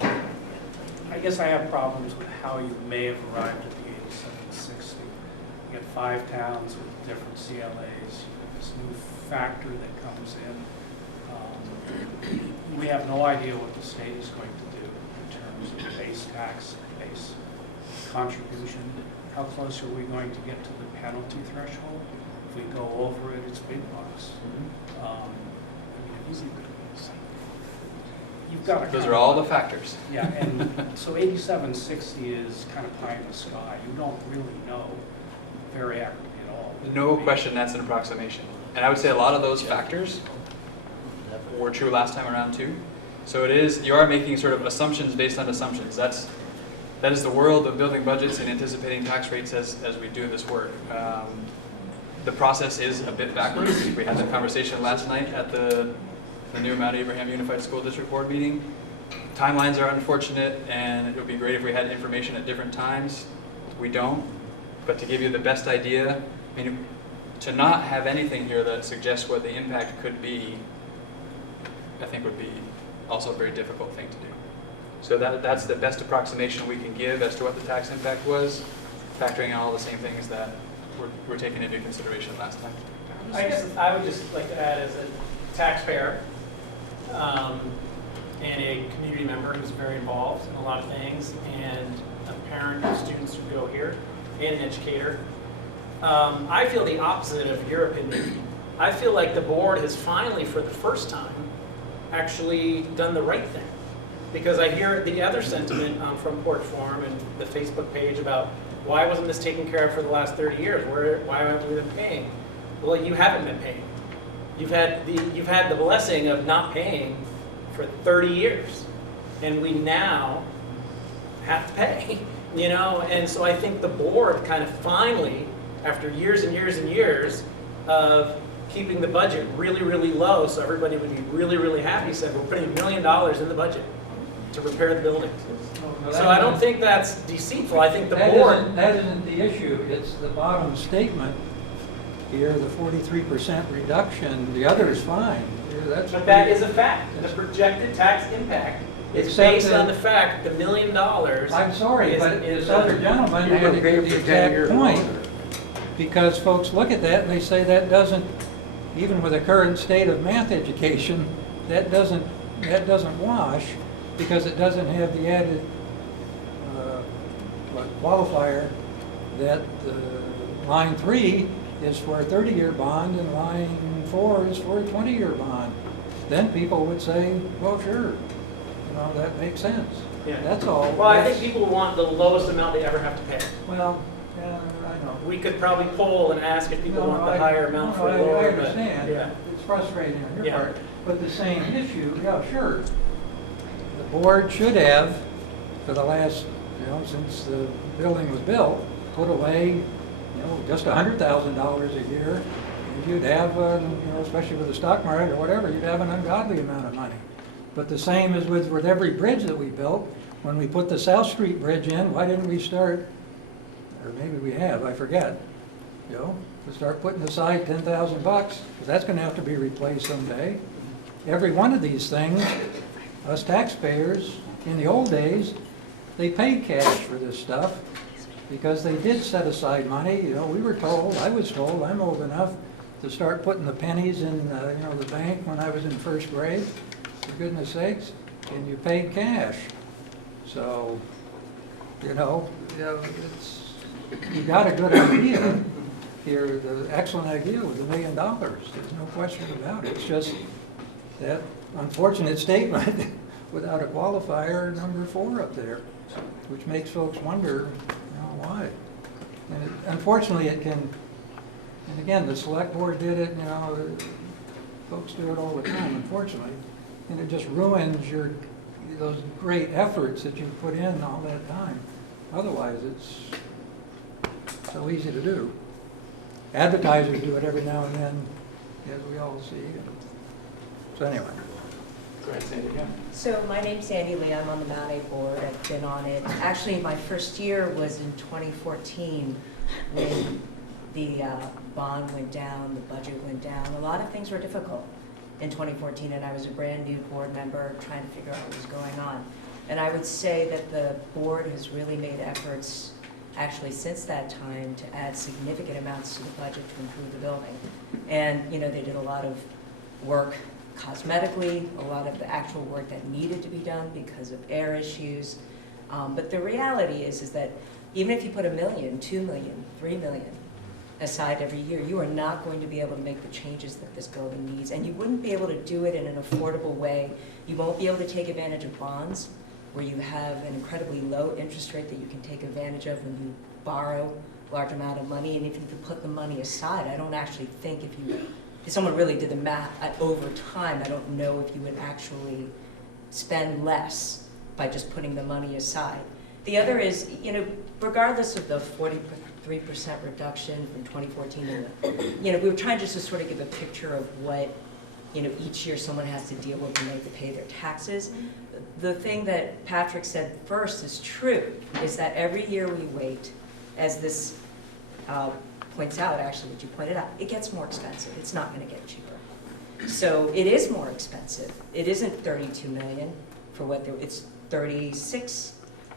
I guess I have problems with how you may have arrived at the 8760. You get 5 towns with different CLAs, this new factor that comes in. We have no idea what the state is going to do in terms of base tax, base contribution. How close are we going to get to the penalty threshold? If we go over it, it's big bucks. You've got Those are all the factors. Yeah, and so 8760 is kind of pie in the sky. You don't really know very accurately at all. No question that's an approximation. And I would say a lot of those factors were true last time around too. So it is, you are making sort of assumptions based on assumptions. That is the world of building budgets and anticipating tax rates as we do this work. The process is a bit backwards. We had that conversation last night at the new Mount Abraham Unified School District Board meeting. Timelines are unfortunate, and it would be great if we had information at different times. We don't. But to give you the best idea, I mean, to not have anything here that suggests what the impact could be, I think would be also a very difficult thing to do. So that's the best approximation we can give as to what the tax impact was, factoring in all the same things that were taken into consideration last time. I guess I would just like to add, as a taxpayer and a community member who's very involved in a lot of things, and a parent of students who go here, and an educator, I feel the opposite of your opinion. I feel like the board has finally, for the first time, actually done the right thing. Because I hear the other sentiment from Port Forum and the Facebook page about why wasn't this taken care of for the last 30 years? Why haven't we been paying? Well, you haven't been paying. You've had the blessing of not paying for 30 years, and we now have to pay. You know, and so I think the board kind of finally, after years and years and years of keeping the budget really, really low, so everybody would be really, really happy, said we're putting $1 million in the budget to repair the building. So I don't think that's deceitful. I think the board... That isn't the issue. It's the bottom statement here, the 43% reduction. The other is fine. But that is a fact. The projected tax impact is based on the fact the $1 million... I'm sorry, but this other gentleman had the exact point. Because folks look at that and they say that doesn't, even with the current state of math education, that doesn't wash, because it doesn't have the added qualifier that line 3 is for a 30-year bond and line 4 is for a 20-year bond. Then people would say, well, sure, you know, that makes sense. Yeah. That's all. Well, I think people want the lowest amount they ever have to pay. Well, yeah, I know. We could probably poll and ask if people want the higher amount for the lower. I understand. Yeah. It's frustrating on your Yeah. part. But the same issue, yeah, sure. The board should have, for the last, you know, since the building was built, put away, you know, just $100,000 a year. And you'd have, you know, especially with the stock market or whatever, you'd have an ungodly amount of money. But the same as with every bridge that we built. When we put the South Street Bridge in, why didn't we start, or maybe we have, I forget, you know, to start putting aside $10,000, because that's going to have to be replaced someday. Every one of these things, us taxpayers, in the old days, they paid cash for this stuff because they did set aside money. You know, we were told, I was told, I'm old enough to start putting the pennies in, you know, the bank when I was in first grade, for goodness sakes, and you paid cash. So, you know, it's, you got a good idea here, the excellent idea with $1 million. There's no question about it. It's just that unfortunate statement without a qualifier, number 4 up there, which makes folks wonder, you know, why. And unfortunately, it can. And again, the select board did it. You know, folks do it all the time, unfortunately, and it just ruins those great efforts that you put in all that time. Otherwise, it's so easy to do. Advertisers do it every now and then, as we all see. So anyway. Go ahead, Sandy. Yeah. So my name's Sandy Lee. I'm on the Mount A board. I've been on it. Actually, my first year was in 2014 when the bond went down, the budget went down. A lot of things were difficult in 2014, and I was a brand new board member trying to figure out what was going on. And I would say that the board has really made efforts actually since that time to add significant amounts to the budget to improve the building. And, you know, they did a lot of work cosmetically, a lot of the actual work that needed to be done because of air issues. But the reality is that even if you put $1 million, $2 million, $3 million aside every year, you are not going to be able to make the changes that this building needs. And you wouldn't be able to do it in an affordable way. You won't be able to take advantage of bonds where you have an incredibly low interest rate that you can take advantage of when you borrow a large amount of money. And if you could put the money aside, I don't actually think if someone really did the math over time, I don't know if you would actually spend less by just putting the money aside. The other is, you know, regardless of the 43% reduction from 2014, and you know, we were trying just to sort of give a picture of what, you know, each year someone has to deal with when they have to pay their taxes. The thing that Patrick said first is true, is that every year we wait, as this points out, actually, what you pointed out, it gets more expensive. It's not going to get cheaper. So it is more expensive. It isn't 32 million for what it's 36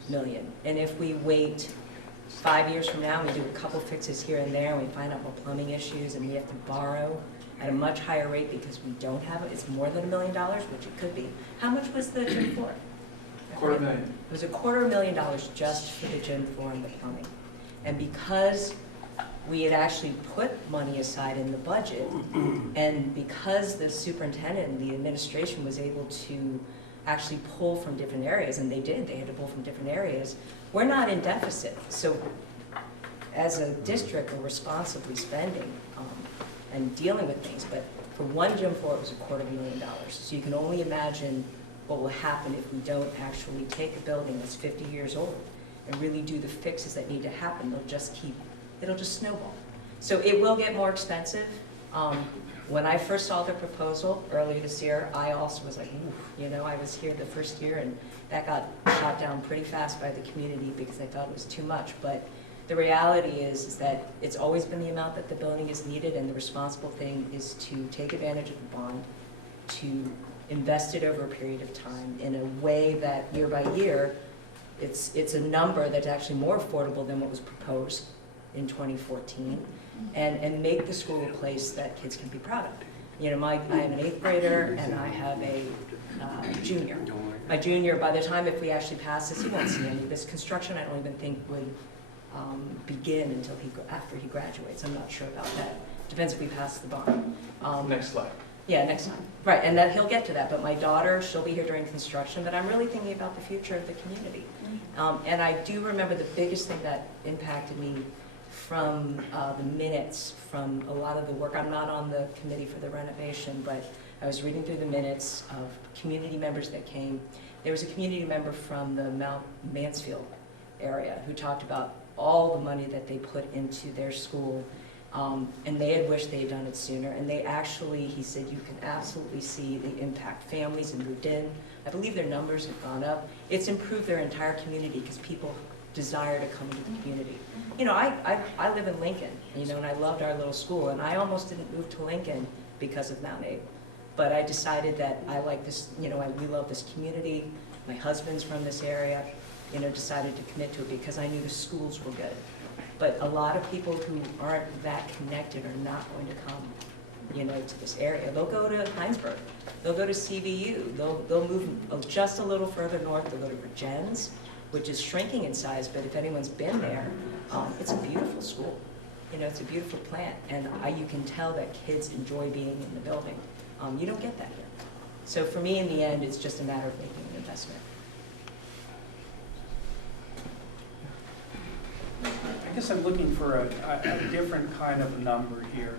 million. And if we wait 5 years from now, we do a couple fixes here and there, and we find out more plumbing issues, and we have to borrow at a much higher rate because we don't have it. It's more than $1 million, which it could be. How much was the gym floor? $250,000. It was $250,000 just for the gym floor and the plumbing. And because we had actually put money aside in the budget, and because the superintendent and the administration was able to actually pull from different areas, and they did, they had to pull from different areas, we're not in deficit. So as a district, we're responsibly spending and dealing with things, but for one gym floor, it was $250,000. So you can only imagine what will happen if we don't actually take a building that's 50 years old and really do the fixes that need to happen. It'll just snowball. So it will get more expensive. When I first saw the proposal earlier this year, I also was like, oof, you know, I was here the first year, and that got shot down pretty fast by the community because I thought it was too much. But the reality is that it's always been the amount that the building is needed, and the responsible thing is to take advantage of the bond, to invest it over a period of time in a way that year by year, it's a number that's actually more affordable than what was proposed in 2014, and make the school a place that kids can be proud of. You know, I have an 8th grader and I have a junior. My junior, by the time if we actually pass this, he won't see any of this construction. I don't even think would begin until after he graduates. I'm not sure about that. Depends if we pass the bond. Next slide. Yeah, next time. Right, and that he'll get to that. But my daughter, she'll be here during construction, but I'm really thinking about the future of the community. And I do remember the biggest thing that impacted me from the minutes from a lot of the work. I'm not on the committee for the renovation, but I was reading through the minutes of community members that came. There was a community member from the Mount Mansfield area who talked about all the money that they put into their school, and they had wished they had done it sooner. And they actually, he said, you can absolutely see the impact. Families have moved in. I believe their numbers have gone up. It's improved their entire community because people desire to come into the community. You know, I live in Lincoln, you know, and I loved our little school, and I almost didn't move to Lincoln because of Mount Abe. But I decided that I like this, you know, we love this community. My husband's from this area, you know, decided to commit to it because I knew the schools were good. But a lot of people who aren't that connected are not going to come, you know, to this area. They'll go to Heinsberg. They'll go to CVU. They'll move just a little further north. They'll go to Virgins, which is shrinking in size, but if anyone's been there, it's a beautiful school. You know, it's a beautiful plant, and you can tell that kids enjoy being in the building. You don't get that here. So for me, in the end, it's just a matter of making an investment. I guess I'm looking for a different kind of number here.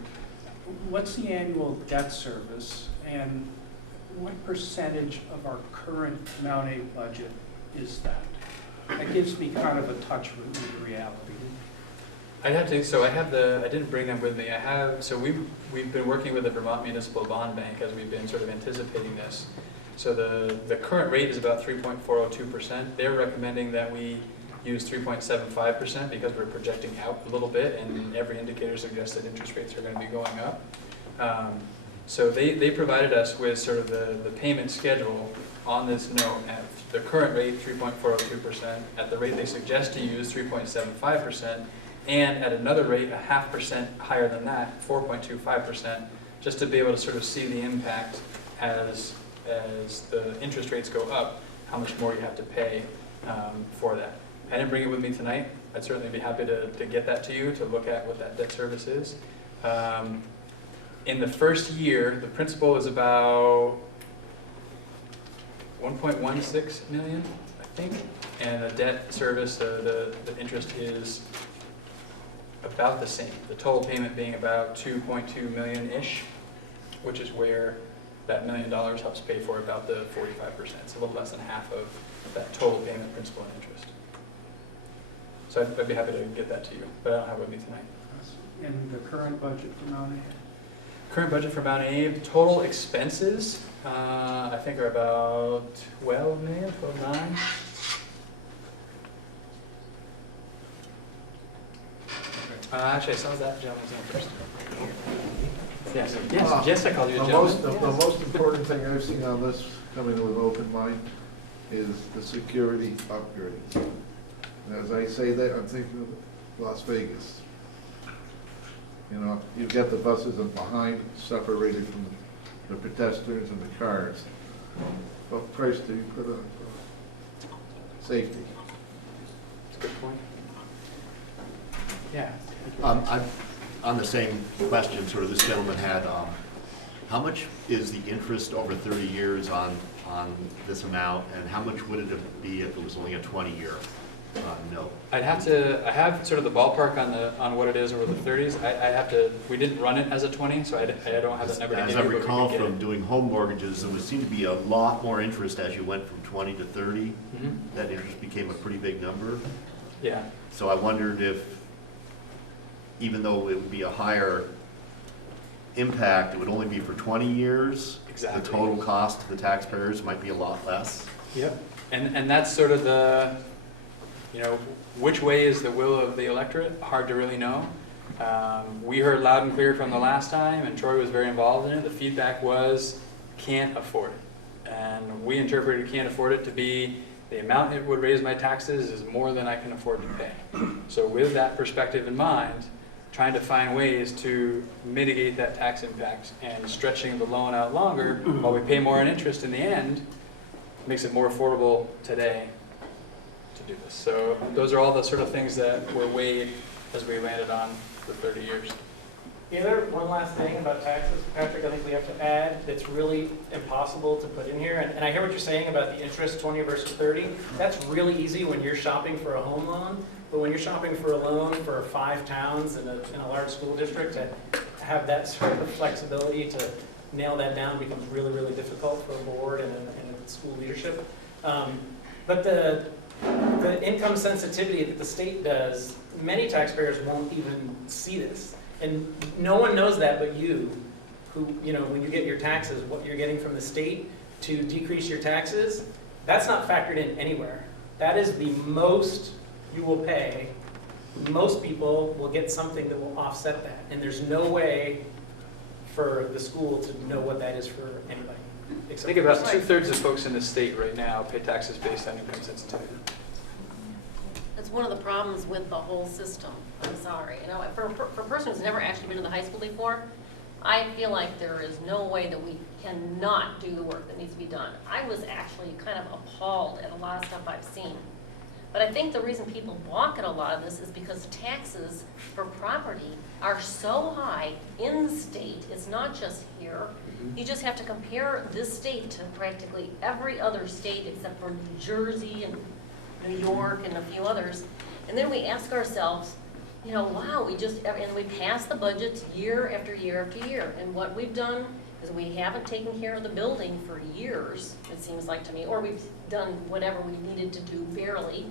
What's the annual debt service, and what percentage of our current Mount A budget is that? That gives me kind of a touch with reality. I'd have to, so I didn't bring them with me. So we've been working with the Vermont Municipal Bond Bank as we've been sort of anticipating this. So the current rate is about 3.402%. They're recommending that we use 3.75% because we're projecting out a little bit, and every indicator suggests that interest rates are going to be going up. So they provided us with sort of the payment schedule on this note at the current rate, 3.402%, at the rate they suggest to use, 3.75%, and at another rate, 0.5% higher than that, 4.25%, just to be able to sort of see the impact as the interest rates go up, how much more you have to pay for that. I didn't bring it with me tonight. I'd certainly be happy to get that to you, to look at what that debt service is. In the first year, the principal is about 1.16 million, I think, and the debt service, the interest is about the same. The total payment being about 2.2 million-ish, which is where that $1 million helps pay for about the 45%. It's a little less than half of that total payment, principal and interest. So I'd be happy to get that to you, but I don't have it with me tonight. And the current budget for Mount Abe? Current budget for Mount Abe, total expenses, I think are about 12 million, 12.9. Actually, I saw that gentleman's name first. Yes, yes, I called you a gentleman. The most important thing I've seen on this, coming with open mind, is the security upgrades. And as I say that, I'm thinking of Las Vegas. You know, you get the buses and behind, separated from the pedestrians and the cars. What price do you put on safety? That's a good point. Yeah. I'm on the same question, sort of this gentleman had, how much is the interest over 30 years on this amount, and how much would it be if it was only a 20-year note? I have sort of the ballpark on what it is over the 30s. We didn't run it as a 20, so I don't have that number to give you. As I recall from doing home mortgages, there would seem to be a lot more interest as you went from 20 to 30. Mm-hmm. That interest became a pretty big number. Yeah. So I wondered if, even though it would be a higher impact, it would only be for 20 years. Exactly. The total cost to the taxpayers might be a lot less. Yep. And that's sort of the, which way is the will of the electorate? Hard to really know. We heard loud and clear from the last time, and Troy was very involved in it. The feedback was, can't afford it. And we interpreted can't afford it to be the amount it would raise my taxes is more than I can afford to pay. So with that perspective in mind, trying to find ways to mitigate that tax impact and stretching the loan out longer while we pay more in interest in the end makes it more affordable today to do this. So those are all the sort of things that were weighed as we landed on the 30 years. One last thing about taxes, Patrick, I think we have to add that's really impossible to put in here. And I hear what you're saying about the interest 20 versus 30. That's really easy when you're shopping for a home loan. But when you're shopping for a loan for 5 towns in a large school district, to have that sort of flexibility to nail that down becomes really, really difficult for a board and a school leadership. But the income sensitivity that the state does, many taxpayers won't even see this. And no one knows that but you, who, when you get your taxes, what you're getting from the state to decrease your taxes, that's not factored in anywhere. That is the most you will pay. Most people will get something that will offset that. And there's no way for the school to know what that is for anybody. I think about 2/3 of folks in the state right now pay taxes based on income sensitivity. That's one of the problems with the whole system. I'm sorry. For a person who's never actually been to the high school before, I feel like there is no way that we cannot do the work that needs to be done. I was actually kind of appalled at a lot of stuff I've seen. But I think the reason people balk at a lot of this is because taxes for property are so high in the state. It's not just here. You just have to compare this state to practically every other state except for New Jersey and New York and a few others. And then we ask ourselves, wow, and we pass the budgets year after year after year. And what we've done is we haven't taken care of the building for years, it seems like to me, or we've done whatever we needed to do barely.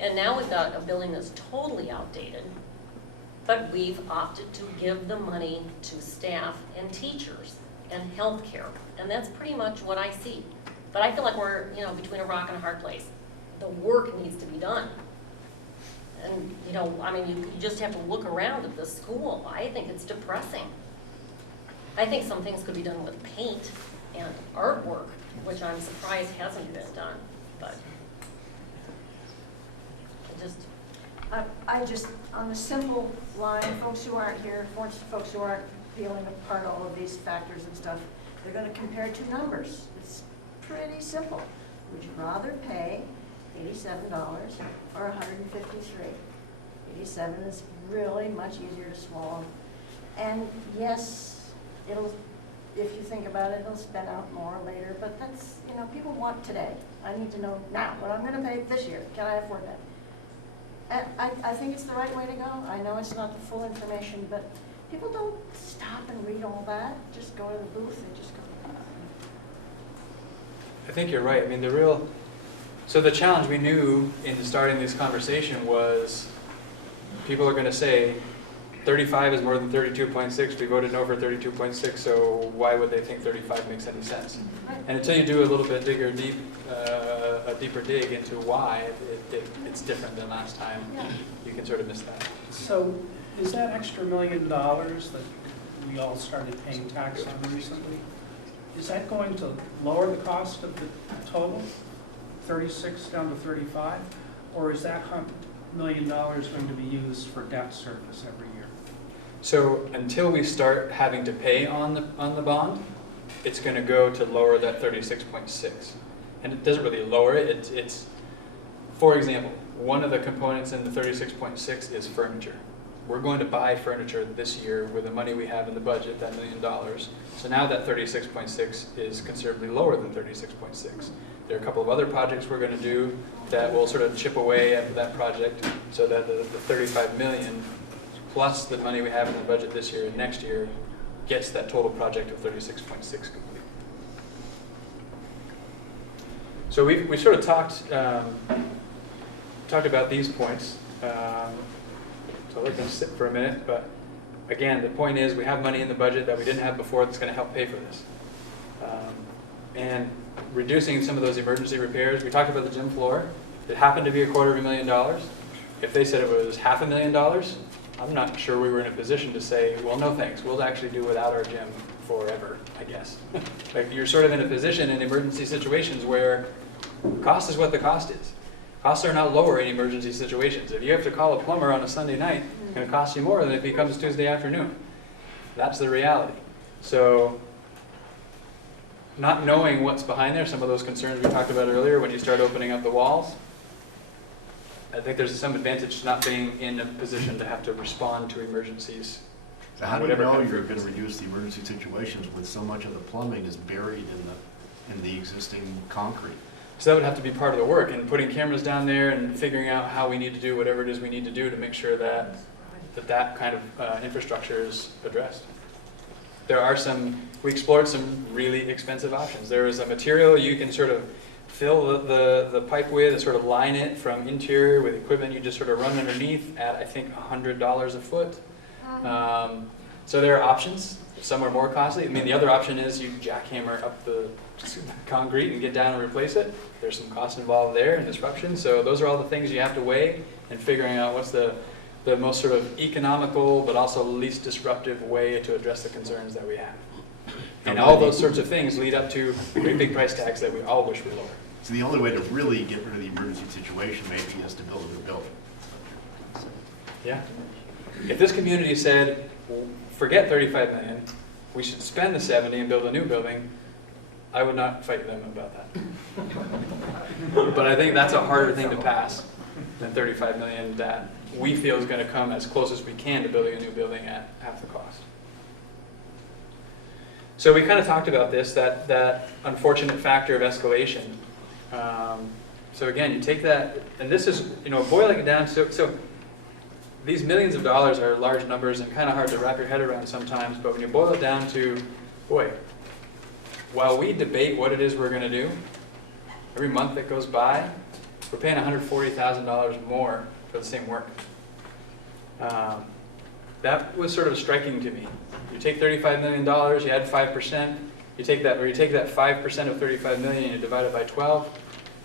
And now we've got a building that's totally outdated, but we've opted to give the money to staff and teachers and healthcare. And that's pretty much what I see. But I feel like we're, between a rock and a hard place. The work needs to be done. And, you just have to look around at the school. I think it's depressing. I think some things could be done with paint and artwork, which I'm surprised hasn't been done, but I just, on a simple line, folks who aren't here, folks who aren't feeling a part of all of these factors and stuff, they're going to compare 2 numbers. It's pretty simple. Would you rather pay $87 or $153? 87 is really much easier to swallow. And yes, if you think about it, it'll spin out more later, but that's, people want today. I need to know now what I'm going to pay this year. Can I afford that? And I think it's the right way to go. I know it's not the full information, but people don't stop and read all that. Just go to the booth and just go. I think you're right. I mean, so the challenge we knew in starting this conversation was people are going to say 35 is more than 32.6. We voted no for 32.6, so why would they think 35 makes any sense? And until you do a little bit a deeper dig into why it's different than last time, you can sort of miss that. So is that extra $1 million that we all started paying tax on recently, is that going to lower the cost of the total, 36 down to 35? Or is that $1 million going to be used for debt service every year? So until we start having to pay on the bond, it's going to go to lower that 36.6. And it doesn't really lower it. It's, for example, one of the components in the 36.6 is furniture. We're going to buy furniture this year with the money we have in the budget, that $1 million. So now that 36.6 is considerably lower than 36.6. There are a couple of other projects we're going to do that will sort of chip away at that project, so that the 35 million plus the money we have in the budget this year and next year gets that total project of 36.6 complete. So we sort of talked about these points. So I'll let them sit for a minute, but again, the point is we have money in the budget that we didn't have before that's going to help pay for this. And reducing some of those emergency repairs, we talked about the gym floor. It happened to be $250,000. If they said it was $500,000, I'm not sure we were in a position to say, well, no thanks, we'll actually do without our gym forever, I guess. Like, you're sort of in a position in emergency situations where cost is what the cost is. Costs are not lower in emergency situations. If you have to call a plumber on a Sunday night, it's going to cost you more than if he comes Tuesday afternoon. That's the reality. So not knowing what's behind there, some of those concerns we talked about earlier, when you start opening up the walls, I think there's some advantage to not being in a position to have to respond to emergencies. So how do you know you're going to reduce the emergency situations when so much of the plumbing is buried in the existing concrete? So that would have to be part of the work, and putting cameras down there and figuring out how we need to do whatever it is we need to do to make sure that kind of infrastructure is addressed. There are we explored some really expensive options. There is a material you can sort of fill the pipe with and sort of line it from interior with equipment you just sort of run underneath at, I think, $100 a foot. So there are options. Some are more costly. I mean, the other option is you jackhammer up the concrete and get down and replace it. There's some cost involved there and disruption. So those are all the things you have to weigh in figuring out what's the most sort of economical but also least disruptive way to address the concerns that we have. And all those sorts of things lead up to pretty big price tags that we all wish were lower. So the only way to really get rid of the emergency situation maybe is to build a new building. Yeah. If this community said, forget 35 million, we should spend the 70 and build a new building, I would not fight them about that. But I think that's a harder thing to pass than 35 million that we feel is going to come as close as we can to building a new building at half the cost. So we kind of talked about this, that unfortunate factor of escalation. So again, you take that, and this is, boiling it down, so these millions of dollars are large numbers and kind of hard to wrap your head around sometimes, but when you boil it down to, boy, while we debate what it is we're going to do, every month that goes by, we're paying $140,000 more for the same work. That was sort of striking to me. You take $35 million, you add 5%, you take that 5% of 35 million and you divide it by 12,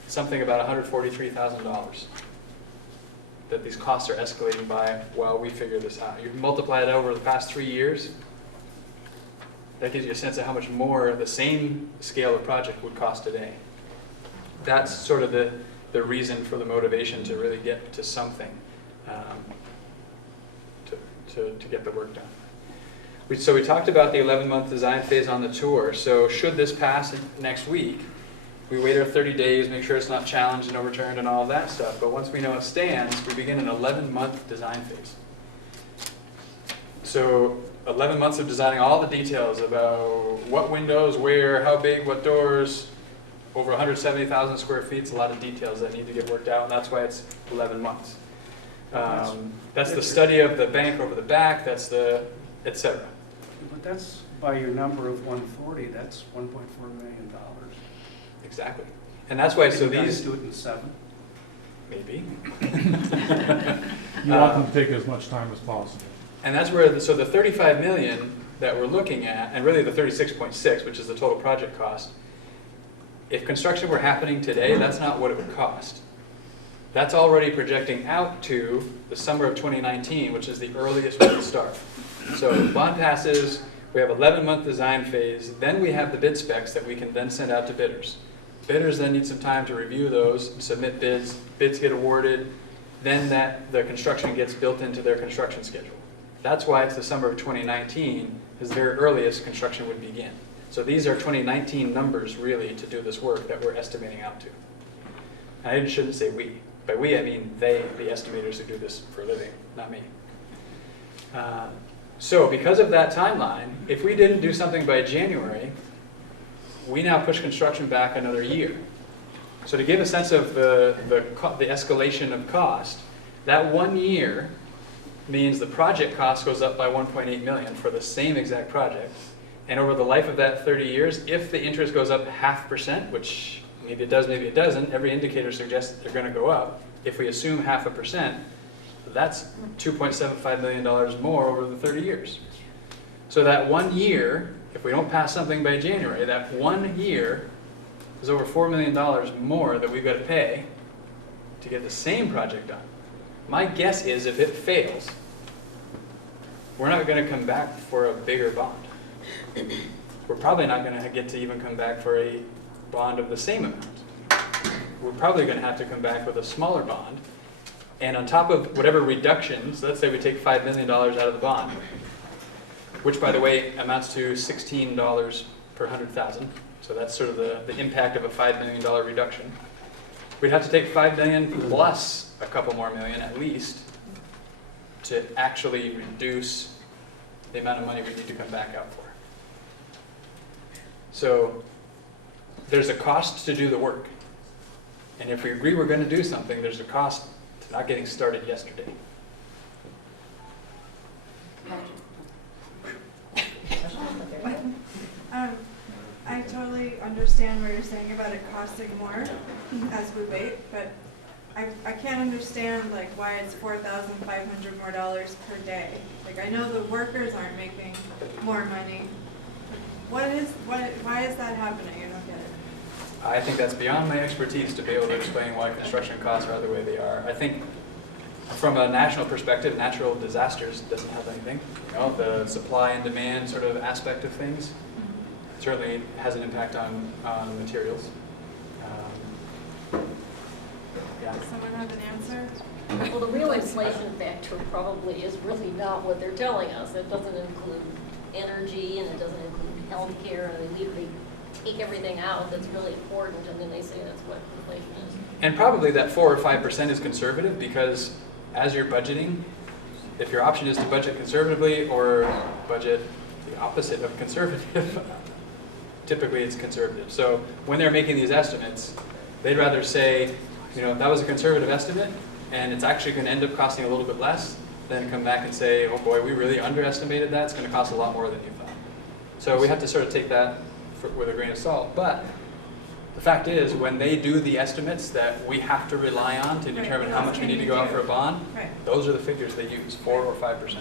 something about $143,000 that these costs are escalating by while we figure this out. You multiply it over the past 3 years, that gives you a sense of how much more the same scale of project would cost today. That's sort of the reason for the motivation to really get to something, to get the work done. So we talked about the 11-month design phase on the tour. So should this pass next week, we wait our 30 days, make sure it's not challenged and overturned and all of that stuff. But once we know it stands, we begin an 11-month design phase. So 11 months of designing all the details about what windows, where, how big, what doors, over 170,000 square feet. It's a lot of details that need to get worked out, and that's why it's 11 months. That's the study of the bank over the back, that's the, etc. But that's by your number of 140, that's $1.4 million. Exactly. And that's why, so Can you guys these. do it in 7? Maybe. You want them to take as much time as possible. And that's where, so the 35 million that we're looking at, and really the 36.6, which is the total project cost, if construction were happening today, that's not what it would cost. That's already projecting out to the summer of 2019, which is the earliest we would start. So bond passes, we have 11-month design phase, then we have the bid specs that we can then send out to bidders. Bidders then need some time to review those, submit bids, bids get awarded, then the construction gets built into their construction schedule. That's why it's the summer of 2019 is the very earliest construction would begin. So these are 2019 numbers really to do this work that we're estimating out to. And I shouldn't say we. By we, I mean they, the estimators who do this for a living, not me. So because of that timeline, if we didn't do something by January, we now push construction back another year. So to give a sense of the escalation of cost, that 1 year means the project cost goes up by 1.8 million for the same exact project. And over the life of that 30 years, if the interest goes up 0.5%, which maybe it does, maybe it doesn't, every indicator suggests that they're going to go up. If we assume 0.5%, that's $2.75 million more over the 30 years. So that 1 year, if we don't pass something by January, that 1 year is over $4 million more that we've got to pay to get the same project done. My guess is if it fails, we're not going to come back for a bigger bond. We're probably not going to get to even come back for a bond of the same amount. We're probably going to have to come back with a smaller bond. And on top of whatever reductions, let's say we take $5 million out of the bond, which by the way amounts to $16 per 100,000. So that's sort of the impact of a $5 million reduction. We'd have to take $5 million plus a couple more million at least to actually reduce the amount of money we need to come back out for. So there's a cost to do the work. And if we agree we're going to do something, there's a cost to not getting started yesterday. I totally understand what you're saying about it costing more as we wait, but I can't understand like why it's $4,500 more per day. Like I know the workers aren't making more money. Why is that happening? I don't get it. I think that's beyond my expertise to be able to explain why construction costs are the way they are. I think from a national perspective, natural disasters doesn't have anything. You know, the supply and demand sort of aspect of things certainly has an impact on materials. Yeah. Does someone have an answer? Well, the real inflation factor probably is really not what they're telling us. It doesn't include energy and it doesn't include healthcare, and they take everything out that's really important, and then they say that's what inflation is. And probably that 4 or 5% is conservative because as you're budgeting, if your option is to budget conservatively or budget the opposite of conservative, typically it's conservative. So when they're making these estimates, they'd rather say, you know, that was a conservative estimate and it's actually going to end up costing a little bit less than come back and say, oh boy, we really underestimated that. It's going to cost a lot more than you thought. So we have to sort of take that with a grain of salt. But the fact is, when they do the estimates that we have to rely on to determine how much we need to go out for a bond, those are the figures they use, 4 or 5%.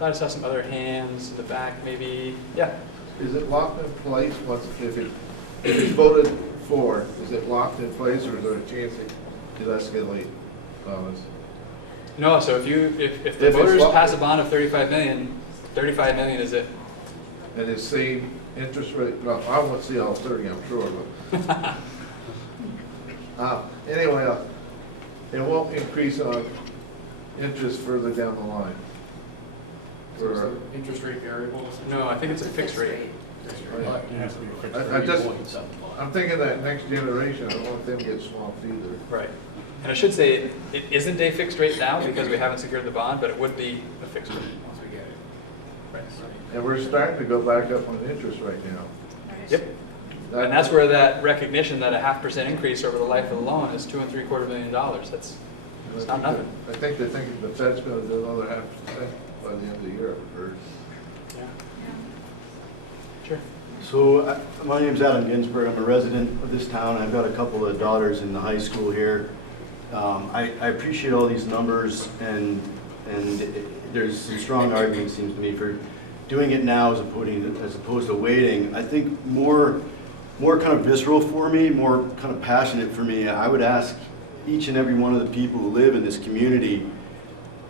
I just have some other hands in the back, maybe. Yeah. Is it locked in place once, if it's voted for, is it locked in place, or is there a chance it could escalate on us? No, so if the voters pass a bond of 35 million is it. And it's same interest rate, well, I won't see all 30, I'm sure, but. Anyway, it won't increase on interest further down the line. For interest rate variables? No, I think it's a fixed rate. I'm thinking that next generation, I don't want them to get swamped either. Right. And I should say, it isn't a fixed rate now because we haven't secured the bond, but it would be a fixed rate once we get it. Right. And we're starting to go back up on interest right now. Yep. And that's where that recognition that a 0.5% increase over the life of the loan is $2.75 million. That's not nothing. I think they're thinking the Fed's going to do another 0.5% by the end of the year, I've heard. Yeah. Sure. So my name's Adam Ginsberg. I'm a resident of this town. I've got a couple of daughters in the high school here. I appreciate all these numbers, and there's some strong arguments, seems to me, for doing it now as opposed to waiting. I think more kind of visceral for me, more kind of passionate for me, I would ask each and every one of the people who live in this community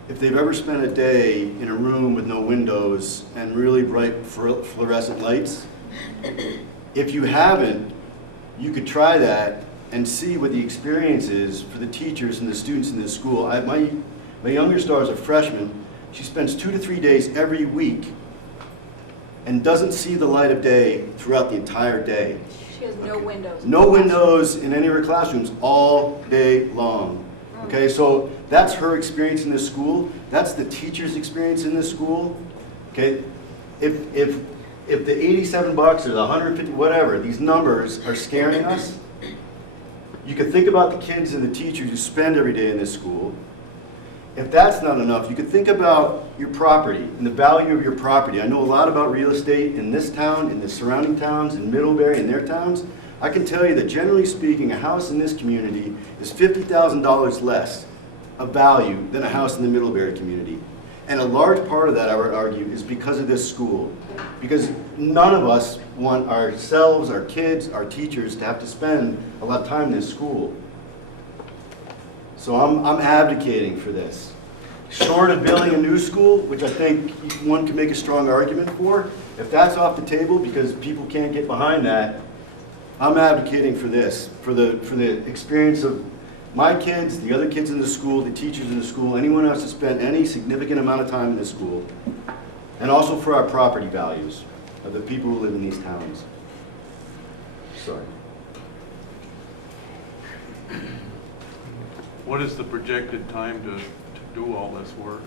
if they've ever spent a day in a room with no windows and really bright fluorescent lights. If you haven't, you could try that and see what the experience is for the teachers and the students in this school. My youngest daughter is a freshman. She spends 2 to 3 days every week and doesn't see the light of day throughout the entire day. She has no windows. No windows in any of her classrooms all day long. Okay, so that's her experience in this school. That's the teacher's experience in this school. Okay, if the $87 or the $150, whatever, these numbers are scaring us, you could think about the kids and the teachers who spend every day in this school. If that's not enough, you could think about your property and the value of your property. I know a lot about real estate in this town, in the surrounding towns, in Middlebury and their towns. I can tell you that generally speaking, a house in this community is $50,000 less of value than a house in the Middlebury community. And a large part of that, I would argue, is because of this school. Because none of us want ourselves, our kids, our teachers to have to spend a lot of time in this school. So I'm advocating for this. Short of building a new school, which I think one can make a strong argument for, if that's off the table because people can't get behind that, I'm advocating for this, for the experience of my kids, the other kids in the school, the teachers in the school, anyone else to spend any significant amount of time in this school, and also for our property values of the people who live in these towns. Sorry. What is the projected time to do all this work?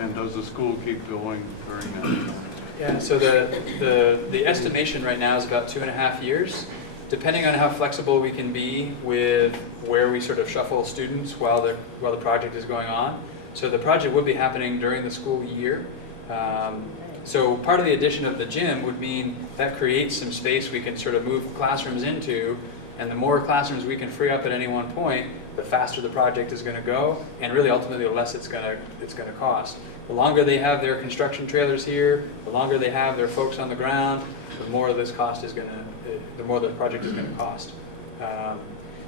And does the school keep going during that time? Yeah, so the estimation right now is about 2.5 years. Depending on how flexible we can be with where we sort of shuffle students while the project is going on. So the project would be happening during the school year. So part of the addition of the gym would mean that creates some space we can sort of move classrooms into, and the more classrooms we can free up at any one point, the faster the project is going to go, and really ultimately the less it's going to cost. The longer they have their construction trailers here, the longer they have their folks on the ground, the more this cost is going to, the more the project is going to cost.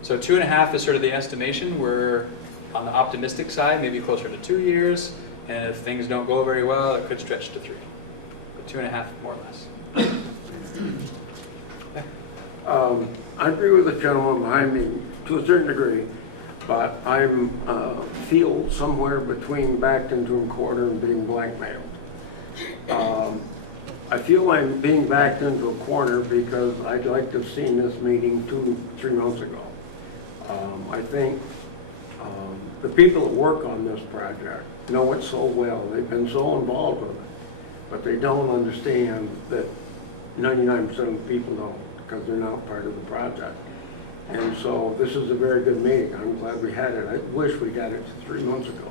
So 2.5 is sort of the estimation. We're on the optimistic side, maybe closer to 2 years, and if things don't go very well, it could stretch to 3. But 2.5 more or less. I agree with the gentleman behind me to a certain degree, but I feel somewhere between backed into a corner and being blackmailed. I feel I'm being backed into a corner because I'd like to have seen this meeting 2-3 months ago. I think the people that work on this project know it so well. They've been so involved with it, but they don't understand that 99% of the people don't, because they're not part of the project. And so this is a very good meeting. I'm glad we had it. I wish we got it 3 months ago.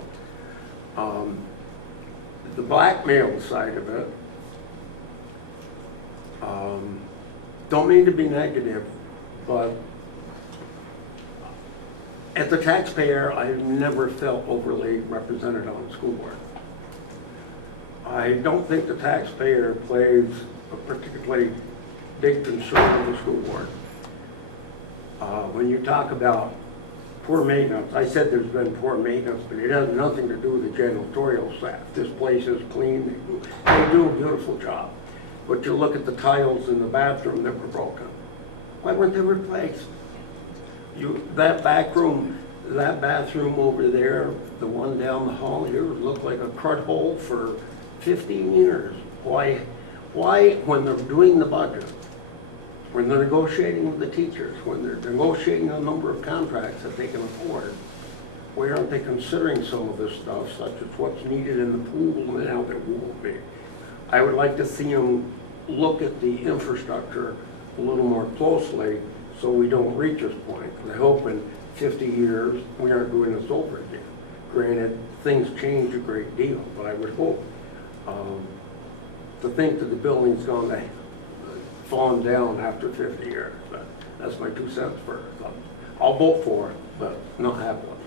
The blackmail side of it, don't mean to be negative, but as a taxpayer, I've never felt overly represented on the school board. I don't think the taxpayer plays a particularly big concern in the school board. When you talk about poor maintenance, I said there's been poor maintenance, but it has nothing to do with the janitorial staff. This place is clean. They do a beautiful job. But you look at the tiles in the bathroom that were broken. Why weren't they replaced? That bathroom over there, the one down the hall here, looked like a crud hole for 15 years. Why, when they're doing the budget, when they're negotiating with the teachers, when they're negotiating a number of contracts that they can afford, why aren't they considering some of this stuff, such as what's needed in the pool and how there will be? I would like to see them look at the infrastructure a little more closely so we don't reach this point. I hope in 50 years we aren't doing this over again. Granted, things change a great deal, but I would hope to think that the building's gone to fallen down after 50 years. But that's my 2 cents for it. I'll vote for it, but not have one.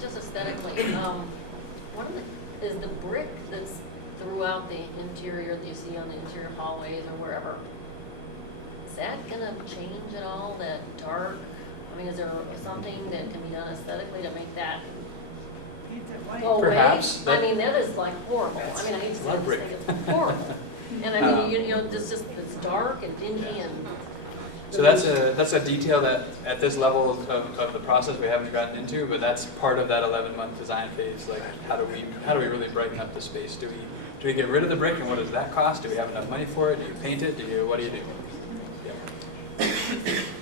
Just aesthetically, one of the, is the brick that's throughout the interior that you see on the interior hallways or wherever, is that gonna change at all, that dark? I mean, is there something that can be done aesthetically to make that go away? Perhaps, I mean, that is like horrible. I mean, I hate to say this thing, it's horrible. And I mean, you know, it's just, it's dark and dingy and. So that's a detail that at this level of the process we haven't gotten into, but that's part of that 11-month design phase. Like, how do we really brighten up the space? Do we get rid of the brick, and what does that cost? Do we have enough money for it? Do you paint it? What do you do? Yeah.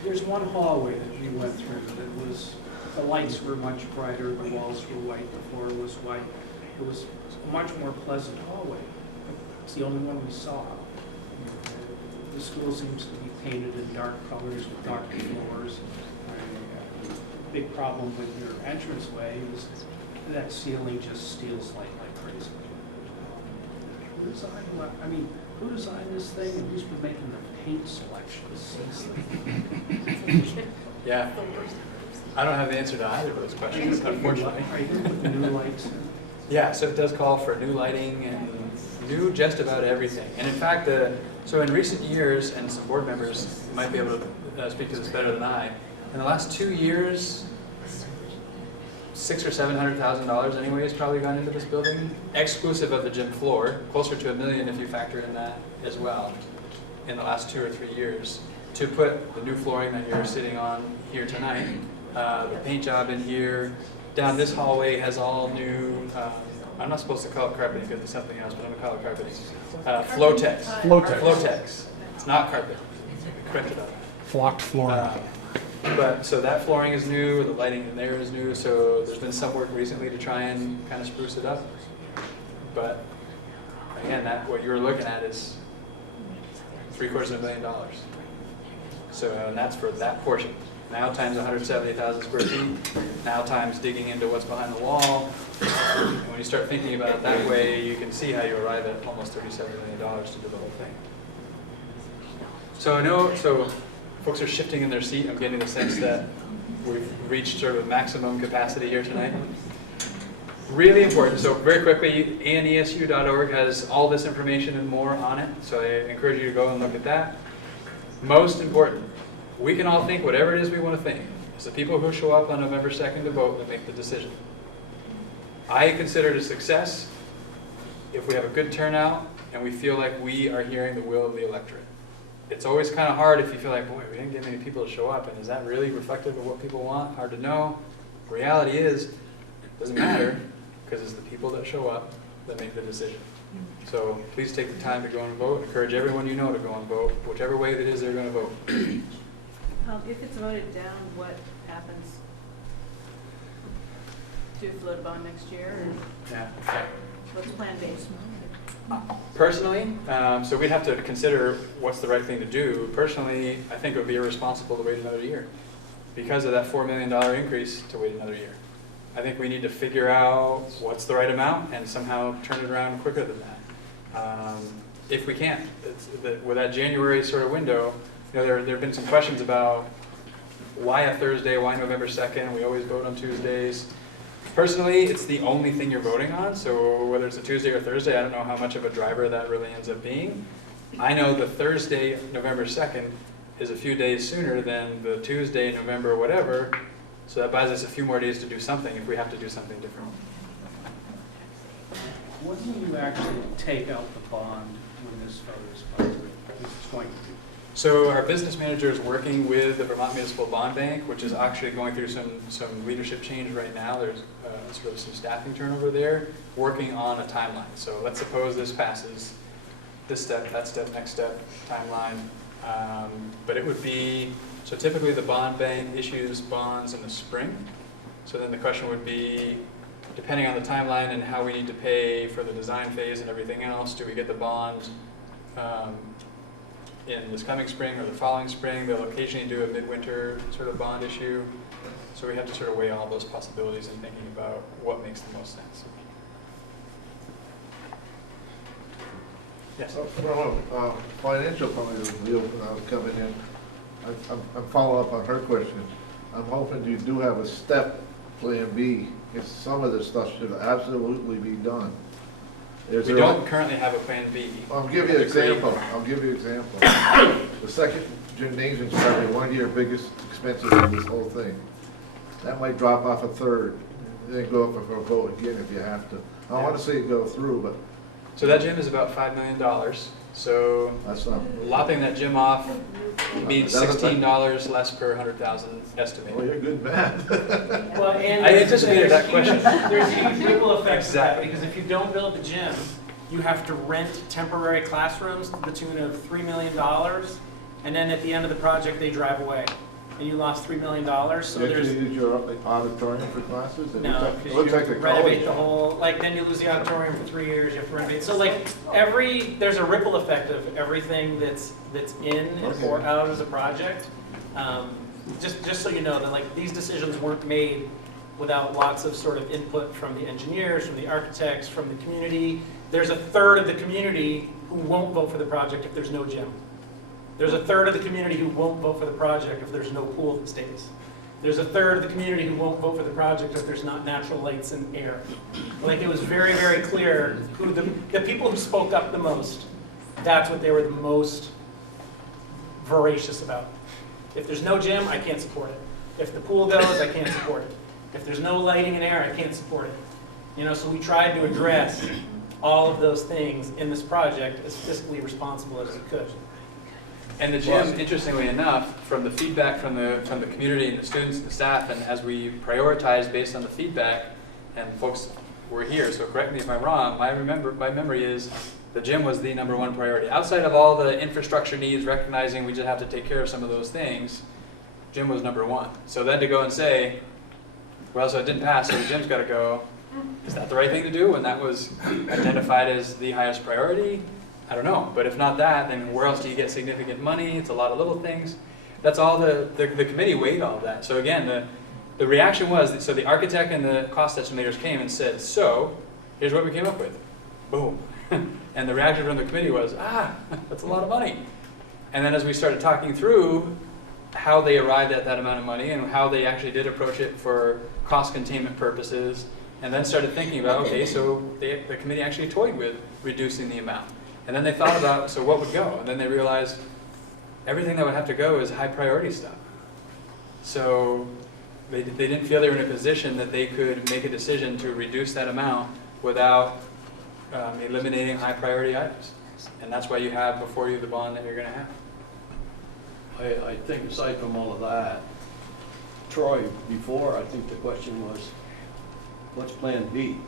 There's one hallway that we went through that was, the lights were much brighter, the walls were white, the floor was white. It was a much more pleasant hallway. It's the only one we saw. The school seems to be painted in dark colors with dark floors. Big problem with your entranceway is that ceiling just steals light like crazy. Who designed this thing, and who's been making the paint selections? Yeah. I don't have the answer to either of those questions, unfortunately. Are you going to put the new lights in? Yeah, so it does call for new lighting and new just about everything. And in fact, so in recent years, and some board members might be able to speak to this better than I, in the last 2 years, $600,000 or $700,000 anyway has probably gone into this building, exclusive of the gym floor, closer to $1 million if you factor in that as well, in the last 2 or 3 years, to put the new flooring that you're sitting on here tonight, the paint job in here, down this hallway has all new, I'm not supposed to call it carpeting because it's something else, but I'm going to call it carpeting. Flotex. Flotex. Flotex. It's not carpet. Correct it up. Flocked flooring. But so that flooring is new, the lighting in there is new, so there's been some work recently to try and kind of spruce it up. But again, what you were looking at is $750,000. So, and that's for that portion. Now times 170,000 square feet, now times digging into what's behind the wall. And when you start thinking about it that way, you can see how you arrive at almost $37 million to do the whole thing. So I know, so folks are shifting in their seat. I'm getting the sense that we've reached sort of maximum capacity here tonight. Really important. So very quickly, anesu.org has all this information and more on it. So I encourage you to go and look at that. Most important, we can all think whatever it is we want to think. It's the people who show up on November 2nd to vote that make the decision. I consider it a success if we have a good turnout and we feel like we are hearing the will of the electorate. It's always kind of hard if you feel like, boy, we didn't get many people to show up, and is that really reflective of what people want? Hard to know. The reality is, it doesn't matter, because it's the people that show up that make the decision. So please take the time to go and vote. Encourage everyone you know to go and vote, whichever way it is they're going to vote. If it's voted down, what happens? Do you float a bond next year? Or Yeah. what's plan B? Personally, so we'd have to consider what's the right thing to do. Personally, I think it would be irresponsible to wait another year because of that $4 million increase to wait another year. I think we need to figure out what's the right amount and somehow turn it around quicker than that. If we can. With that January sort of window, you know, there have been some questions about why a Thursday, why November 2nd? We always vote on Tuesdays. Personally, it's the only thing you're voting on, so whether it's a Tuesday or Thursday, I don't know how much of a driver that really ends up being. I know the Thursday, November 2nd, is a few days sooner than the Tuesday, November whatever, so that buys us a few more days to do something if we have to do something different. When will you actually take out the bond when this vote is positive? It's going to be. So our business manager is working with the Vermont Municipal Bond Bank, which is actually going through some leadership change right now. There's sort of some staffing turnover there, working on a timeline. So let's suppose this passes, this step, that step, next step, timeline. But it would be, so typically the bond bank issues bonds in the spring. So then the question would be, depending on the timeline and how we need to pay for the design phase and everything else, do we get the bond in this coming spring or the following spring? They'll occasionally do a midwinter sort of bond issue. So we have to sort of weigh all those possibilities in thinking about what makes the most sense. Yes. From a financial point of view, when I was coming in, I'm following up on her question. I'm hoping you do have a step plan B, if some of this stuff should absolutely be done. We don't currently have a plan B. I'll give you an example. The second gymnasium's probably one of your biggest expenses in this whole thing. That might drop off a third, then go up for a vote again if you have to. I want to see it go through, but. So that gym is about $5 million. So that's not lopping that gym off means $16 less per 100,000 estimated. Well, you're good math. Well, and I anticipated that question. There's huge ripple effects to that, because if you don't build the gym, you have to rent temporary classrooms to the tune of $3 million, and then at the end of the project, they drive away, and you lost $3 million. So You there's actually use your auditorium for classes? It no, looks because like you a renovate college. the whole, like, then you lose the auditorium for 3 years, you have to renovate. So like, there's a ripple effect of everything that's in or out as a project. Just so you know, that like, these decisions weren't made without lots of sort of input from the engineers, from the architects, from the community. There's a third of the community who won't vote for the project if there's no gym. There's a third of the community who won't vote for the project if there's no pool that stays. There's a third of the community who won't vote for the project if there's not natural lights and air. Like, it was very, very clear who the people who spoke up the most, that's what they were the most voracious about. If there's no gym, I can't support it. If the pool goes, I can't support it. If there's no lighting and air, I can't support it. You know, so we tried to address all of those things in this project as fiscally responsible as we could. And the gym, interestingly enough, from the feedback from the community and the students and the staff, and as we prioritized based on the feedback, and folks were here, so correct me if I'm wrong, my memory is the gym was the #1 priority. Outside of all the infrastructure needs, recognizing we just have to take care of some of those things, gym was #1. So then to go and say, well, so it didn't pass, so the gym's got to go, is that the right thing to do when that was identified as the highest priority? I don't know, but if not that, then where else do you get significant money? It's a lot of little things. That's all the committee weighed all of that. So again, the reaction was, so the architect and the cost estimators came and said, so here's what we came up with. Boom. And the reaction from the committee was, that's a lot of money. And then as we started talking through how they arrived at that amount of money and how they actually did approach it for cost containment purposes, and then started thinking about, okay, so the committee actually toyed with reducing the amount. And then they thought about, so what would go? And then they realized everything that would have to go is high priority stuff. So they didn't feel they were in a position that they could make a decision to reduce that amount without eliminating high priority items. And that's why you have before you the bond that you're going to have. I think aside from all of that, Troy, before, I think the question was, what's Plan B?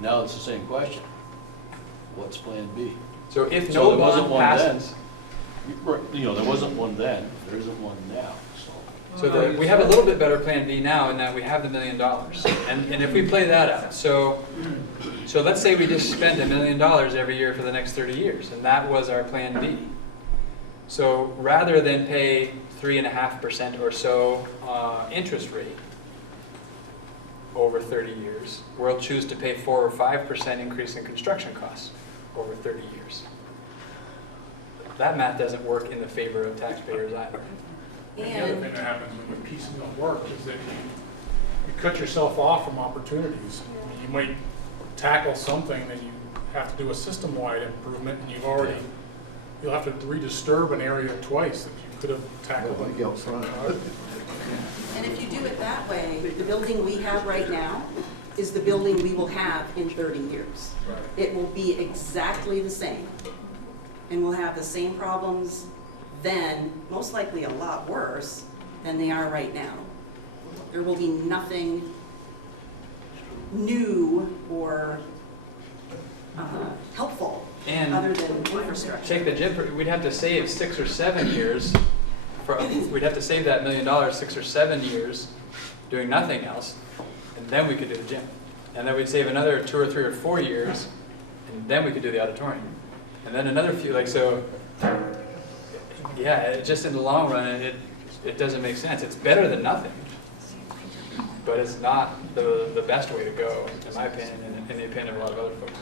Now it's the same question. What's Plan B? So if So no there wasn't bond one passes, You know, there wasn't one then, there isn't one now, so. so we have a little bit better Plan B now in that we have the $1 million. And if we play that out, so let's say we just spend $1 million every year for the next 30 years, and that was our Plan B. So rather than pay 3.5% or so interest rate over 30 years, we'll choose to pay 4 or 5% increase in construction costs over 30 years. That math doesn't work in the favor of taxpayers either. The other thing that happens when the piecemeal work is that you cut yourself off from opportunities. You might tackle something, then you have to do a system-wide improvement, and you'll have to redisturb an area twice that you could have tackled. And if you do it that way, the building we have right now is the building we will have in 30 years. Right. It will be exactly the same. And we'll have the same problems then, most likely a lot worse than they are right now. There will be nothing new or helpful other than infrastructure. Take the gym, we'd have to save 6 or 7 years. We'd have to save that $1 million 6 or 7 years doing nothing else, and then we could do the gym. And then we'd save another 2 or 3 or 4 years, and then we could do the auditorium. And then another few, yeah, just in the long run, it doesn't make sense. It's better than nothing, but it's not the best way to go, in my opinion, and in the opinion of a lot of other folks.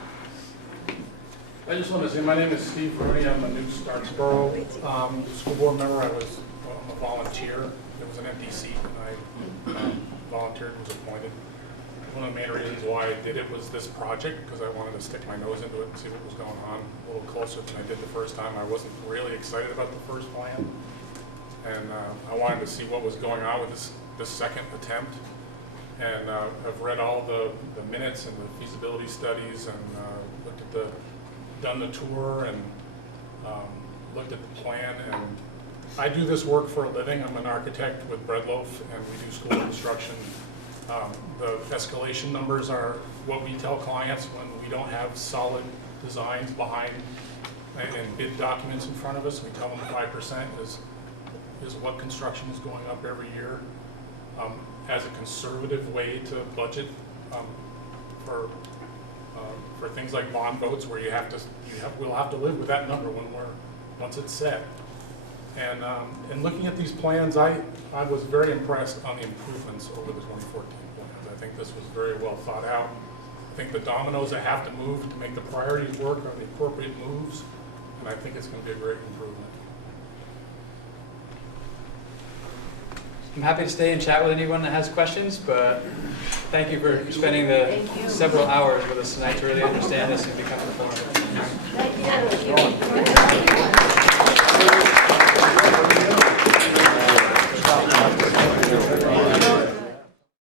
I just want to say, my name is Steve Rooney. I'm a new Starksboro school board member. I'm a volunteer. There was an empty seat, and I volunteered and was appointed. One of the main reasons why I did it was this project, because I wanted to stick my nose into it and see what was going on a little closer than I did the first time. I wasn't really excited about the first plan, and I wanted to see what was going on with this second attempt. And I've read all the minutes and the feasibility studies, and looked at done the tour, and looked at the plan. And I do this work for a living. I'm an architect with Breadloaf, and we do school construction. The escalation numbers are what we tell clients when we don't have solid designs behind and bid documents in front of us. We tell them 5% is what construction is going up every year. As a conservative way to budget for things like bond votes, where we'll have to live with that number once it's set. And looking at these plans, I was very impressed on the improvements over the 2014 plans. I think this was very well thought out. I think the dominoes that have to move to make the priorities work are the appropriate moves, and I think it's going to be a great improvement. I'm happy to stay and chat with anyone that has questions, but thank you for spending the several hours with us tonight to really understand this and become informed. Thank you.